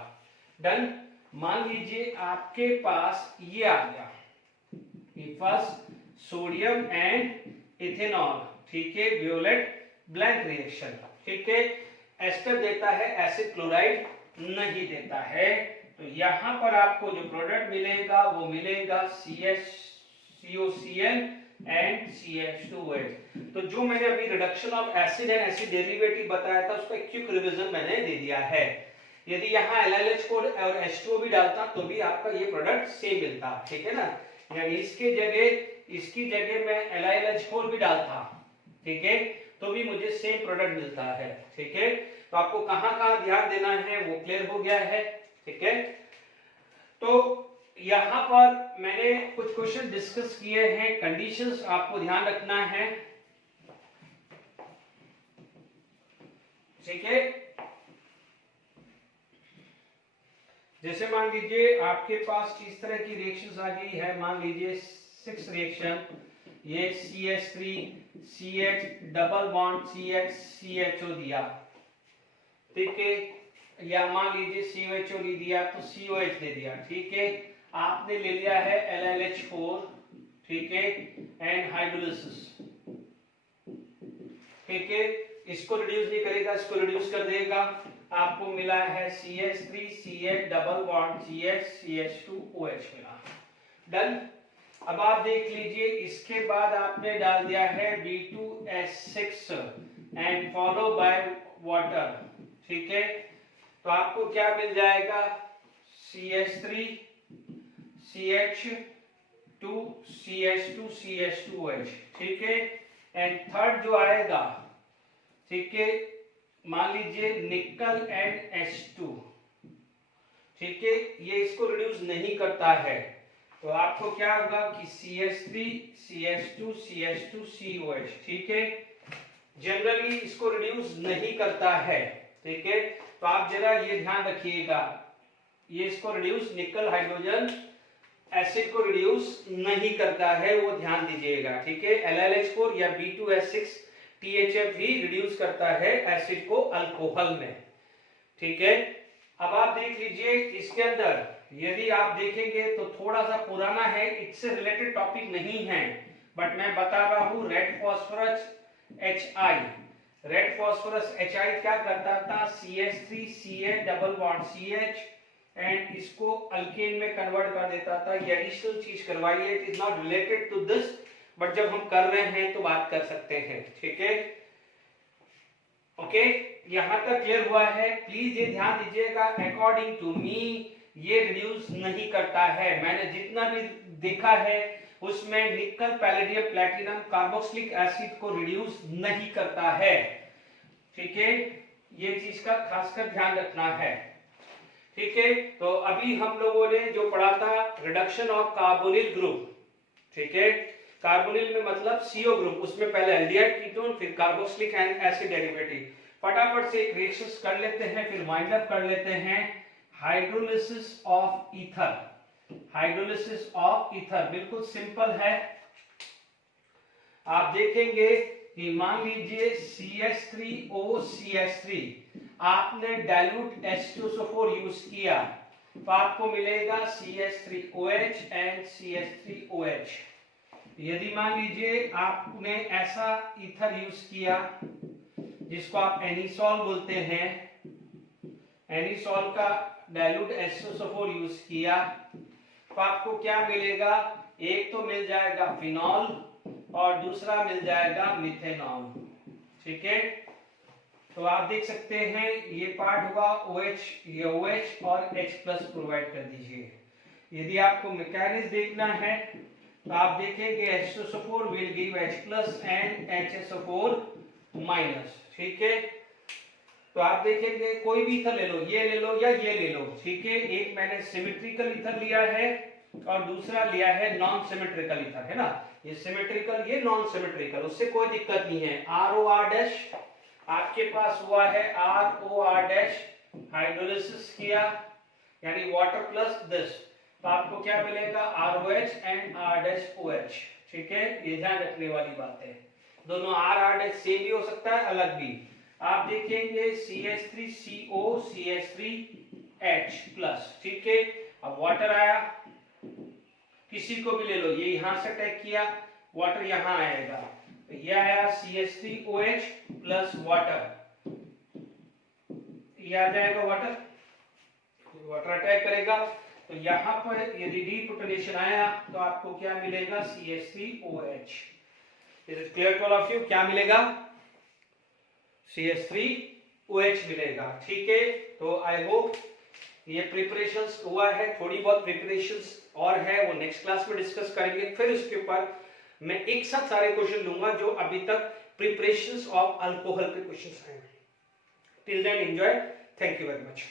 डन। मान लीजिए आपके पास ये आ गया, फर्स्ट सोडियम एंड इथेनॉल, ठीक है, वियोलेट ब्लैंक रिएक्शन, ठीक है। एस्टर देता है, एसिड क्लोराइड नहीं देता है, तो यहां पर आपको जो प्रोडक्ट मिलेगा वो मिलेगा COCl एंड CH2OH। तो जो मैंने अभी reduction of acid and acid derivative बताया था उसका क्विक रिवीजन मैंने दे दिया है। यदि यहाँ LiLH4 और H2O भी डालता तो भी आपका ये प्रोडक्ट सेम मिलता, ठीक है ना। यानी इसकी जगह मैं LiLH4 भी डालता, ठीक है, तो भी मुझे सेम प्रोडक्ट मिलता है, ठीक है। तो आपको कहाँ ध्यान देना है वो क्लियर हो गया है, ठीक है। तो यहां पर मैंने कुछ क्वेश्चन डिस्कस किए हैं, कंडीशंस आपको ध्यान रखना है, ठीक है। जैसे मान लीजिए आपके पास इस तरह की रिएक्शंस आ गई है, मान लीजिए 6 रिएक्शन, ये CH3 CH double bond CH CHO दिया, ठीक है, या मान लीजिए COHO नहीं दिया तो COH दे दिया, ठीक है। आपने ले लिया है LiLH4, ठीक है, एंड हाइड्रोलिसिस, ठीक है, इसको रिड्यूस नहीं करेगा, इसको रिड्यूस कर देगा, आपको मिला है CH3 CH double bond CH CH2OH मिला। डन। अब आप देख लीजिए, इसके बाद आपने डाल दिया है B2S6 and follow by water, ठीक है, तो आपको क्या मिल जाएगा CH3 CH2 CH2 CH2OH, ठीक है। एंड थर्ड जो आएगा, ठीक है, मान लीजिए निकल एंड H2, ठीक है, ये इसको रिड्यूस नहीं करता है, तो आपको क्या होगा कि CH3 CH2 CH2 COH, ठीक है। जनरली इसको रिड्यूस नहीं करता है, ठीक है, तो आप जरा ये ध्यान रखिएगा, ये इसको रिड्यूस निकल हाइड्रोजन एसिड को रिड्यूस नहीं करता है, वो ध्यान दीजिएगा, ठीक है। LiLH4 या B2S6 THF भी रिड्यूस करता है एसिड को अल्कोहल में, ठीक है। अब आप देख लीजिए इसके अंदर, यदि आप देखेंगे तो थोड़ा सा पुराना है, इससे रिलेटेड टॉपिक नहीं है, बट मैं बता रहा हूं, red phosphorus HI, red phosphorus HI क्या करता था, CH3 CH double bond CH and इसको अल्केन में कन्वर्ट कर देता था। ये एडिशनल चीज करवाई है, it is not related to this, but जब हम कर रहे हैं तो बात कर सकते हैं, ठीक है। ओके, यहां तक क्लियर हुआ है। प्लीज ये ध्यान दीजिएगा, अकॉर्डिंग टू मी ये रिड्यूस नहीं करता है। मैंने जितना भी देखा है उसमें निकल पैलेडियम प्लैटिनम कार्बोक्सिलिक एसिड को रिड्यूस नहीं करता है, ठीक है, ये चीज का खासकर ध्यान रखना है, ठीक है। तो अभी हम लोगों ने जो पढ़ा था रिडक्शन ऑफ कार्बोनिल ग्रुप, ठीक है, कार्बोनिल में मतलब CO ग्रुप, उसमें पहले एल्डिहाइड कीटोन फिर कार्बोक्सिलिक एसिड डेरिवेटिव। फटाफट से एक रिएक्शंस कर लेते हैं, फिर वाइंड अप कर लेते हैं। Hydrolysis of ether, hydrolysis of ether बिल्कुल सिंपल है। आप देखेंगे कि मान लीजिए CH3OCH3 आपने डाइल्यूट H2SO4 यूज किया तो आपको मिलेगा CH3OH एंड CH3OH। यदि मान लीजिए आपने ऐसा ईथर यूज किया जिसको आप एनिसॉल बोलते हैं, एनिसॉल का डाइल्यूट H2SO4 यूज किया तो आपको क्या मिलेगा, एक तो मिल जाएगा फिनॉल और दूसरा मिल जाएगा मिथेनॉल, ठीक है। तो आप देख सकते हैं ये पार्ट हुआ OH, ये OH और H प्लस प्रोवाइड कर दीजिए। यदि आपको मैकेनिज्म देखना है तो आप देखेंगे H2SO4 will give H plus and HSO4 minus, ठीक है। तो आप देखेंगे कोई भी ईथर ले लो, ये ले लो या ये ले लो, ठीक है। एक मैंने सिमेट्रिकल ईथर लिया है और दूसरा लिया है नॉन सिमेट्रिकल ईथर, है ना। ये सिमेट्रिकल, ये नॉन सिमेट्रिकल, उससे कोई दिक्कत नहीं है। ROR डैश आपके पास हुआ है ROR डैश, हाइड्रोलिसिस किया यानी वाटर प्लस दिस, तो आपको क्या मिलेगा ROH and R dash OH, ठीक है। ये ध्यान रखने वाली बात है। दोनों R डैश सेम भी हो सकता है, अलग भी। आप देखेंगे CH3CO CH3H प्लस, ठीक है। अब वाटर आया, किसी को भी ले लो, ये यहां से अटैक किया, वाटर यहां आएगा, तो ये आया CH3OH प्लस वाटर, ये आ जाएगा वाटर, वाटर अटैक करेगा, तो यहां पर यदि डिप्रोटोनेशन आया तो आपको क्या मिलेगा CH3OH। Is it clear to all of you? क्या मिलेगा? CH3OH मिलेगा, ठीक है। तो आई होप ये प्रिपरेशंस हुआ है, थोड़ी बहुत प्रिपरेशंस और है, वो नेक्स्ट क्लास में डिस्कस करेंगे। फिर इसके ऊपर मैं एक साथ सारे क्वेश्चन लूंगा जो अभी तक प्रिपरेशंस ऑफ अल्कोहल के क्वेश्चंस हैं। Till then enjoy, thank you very much.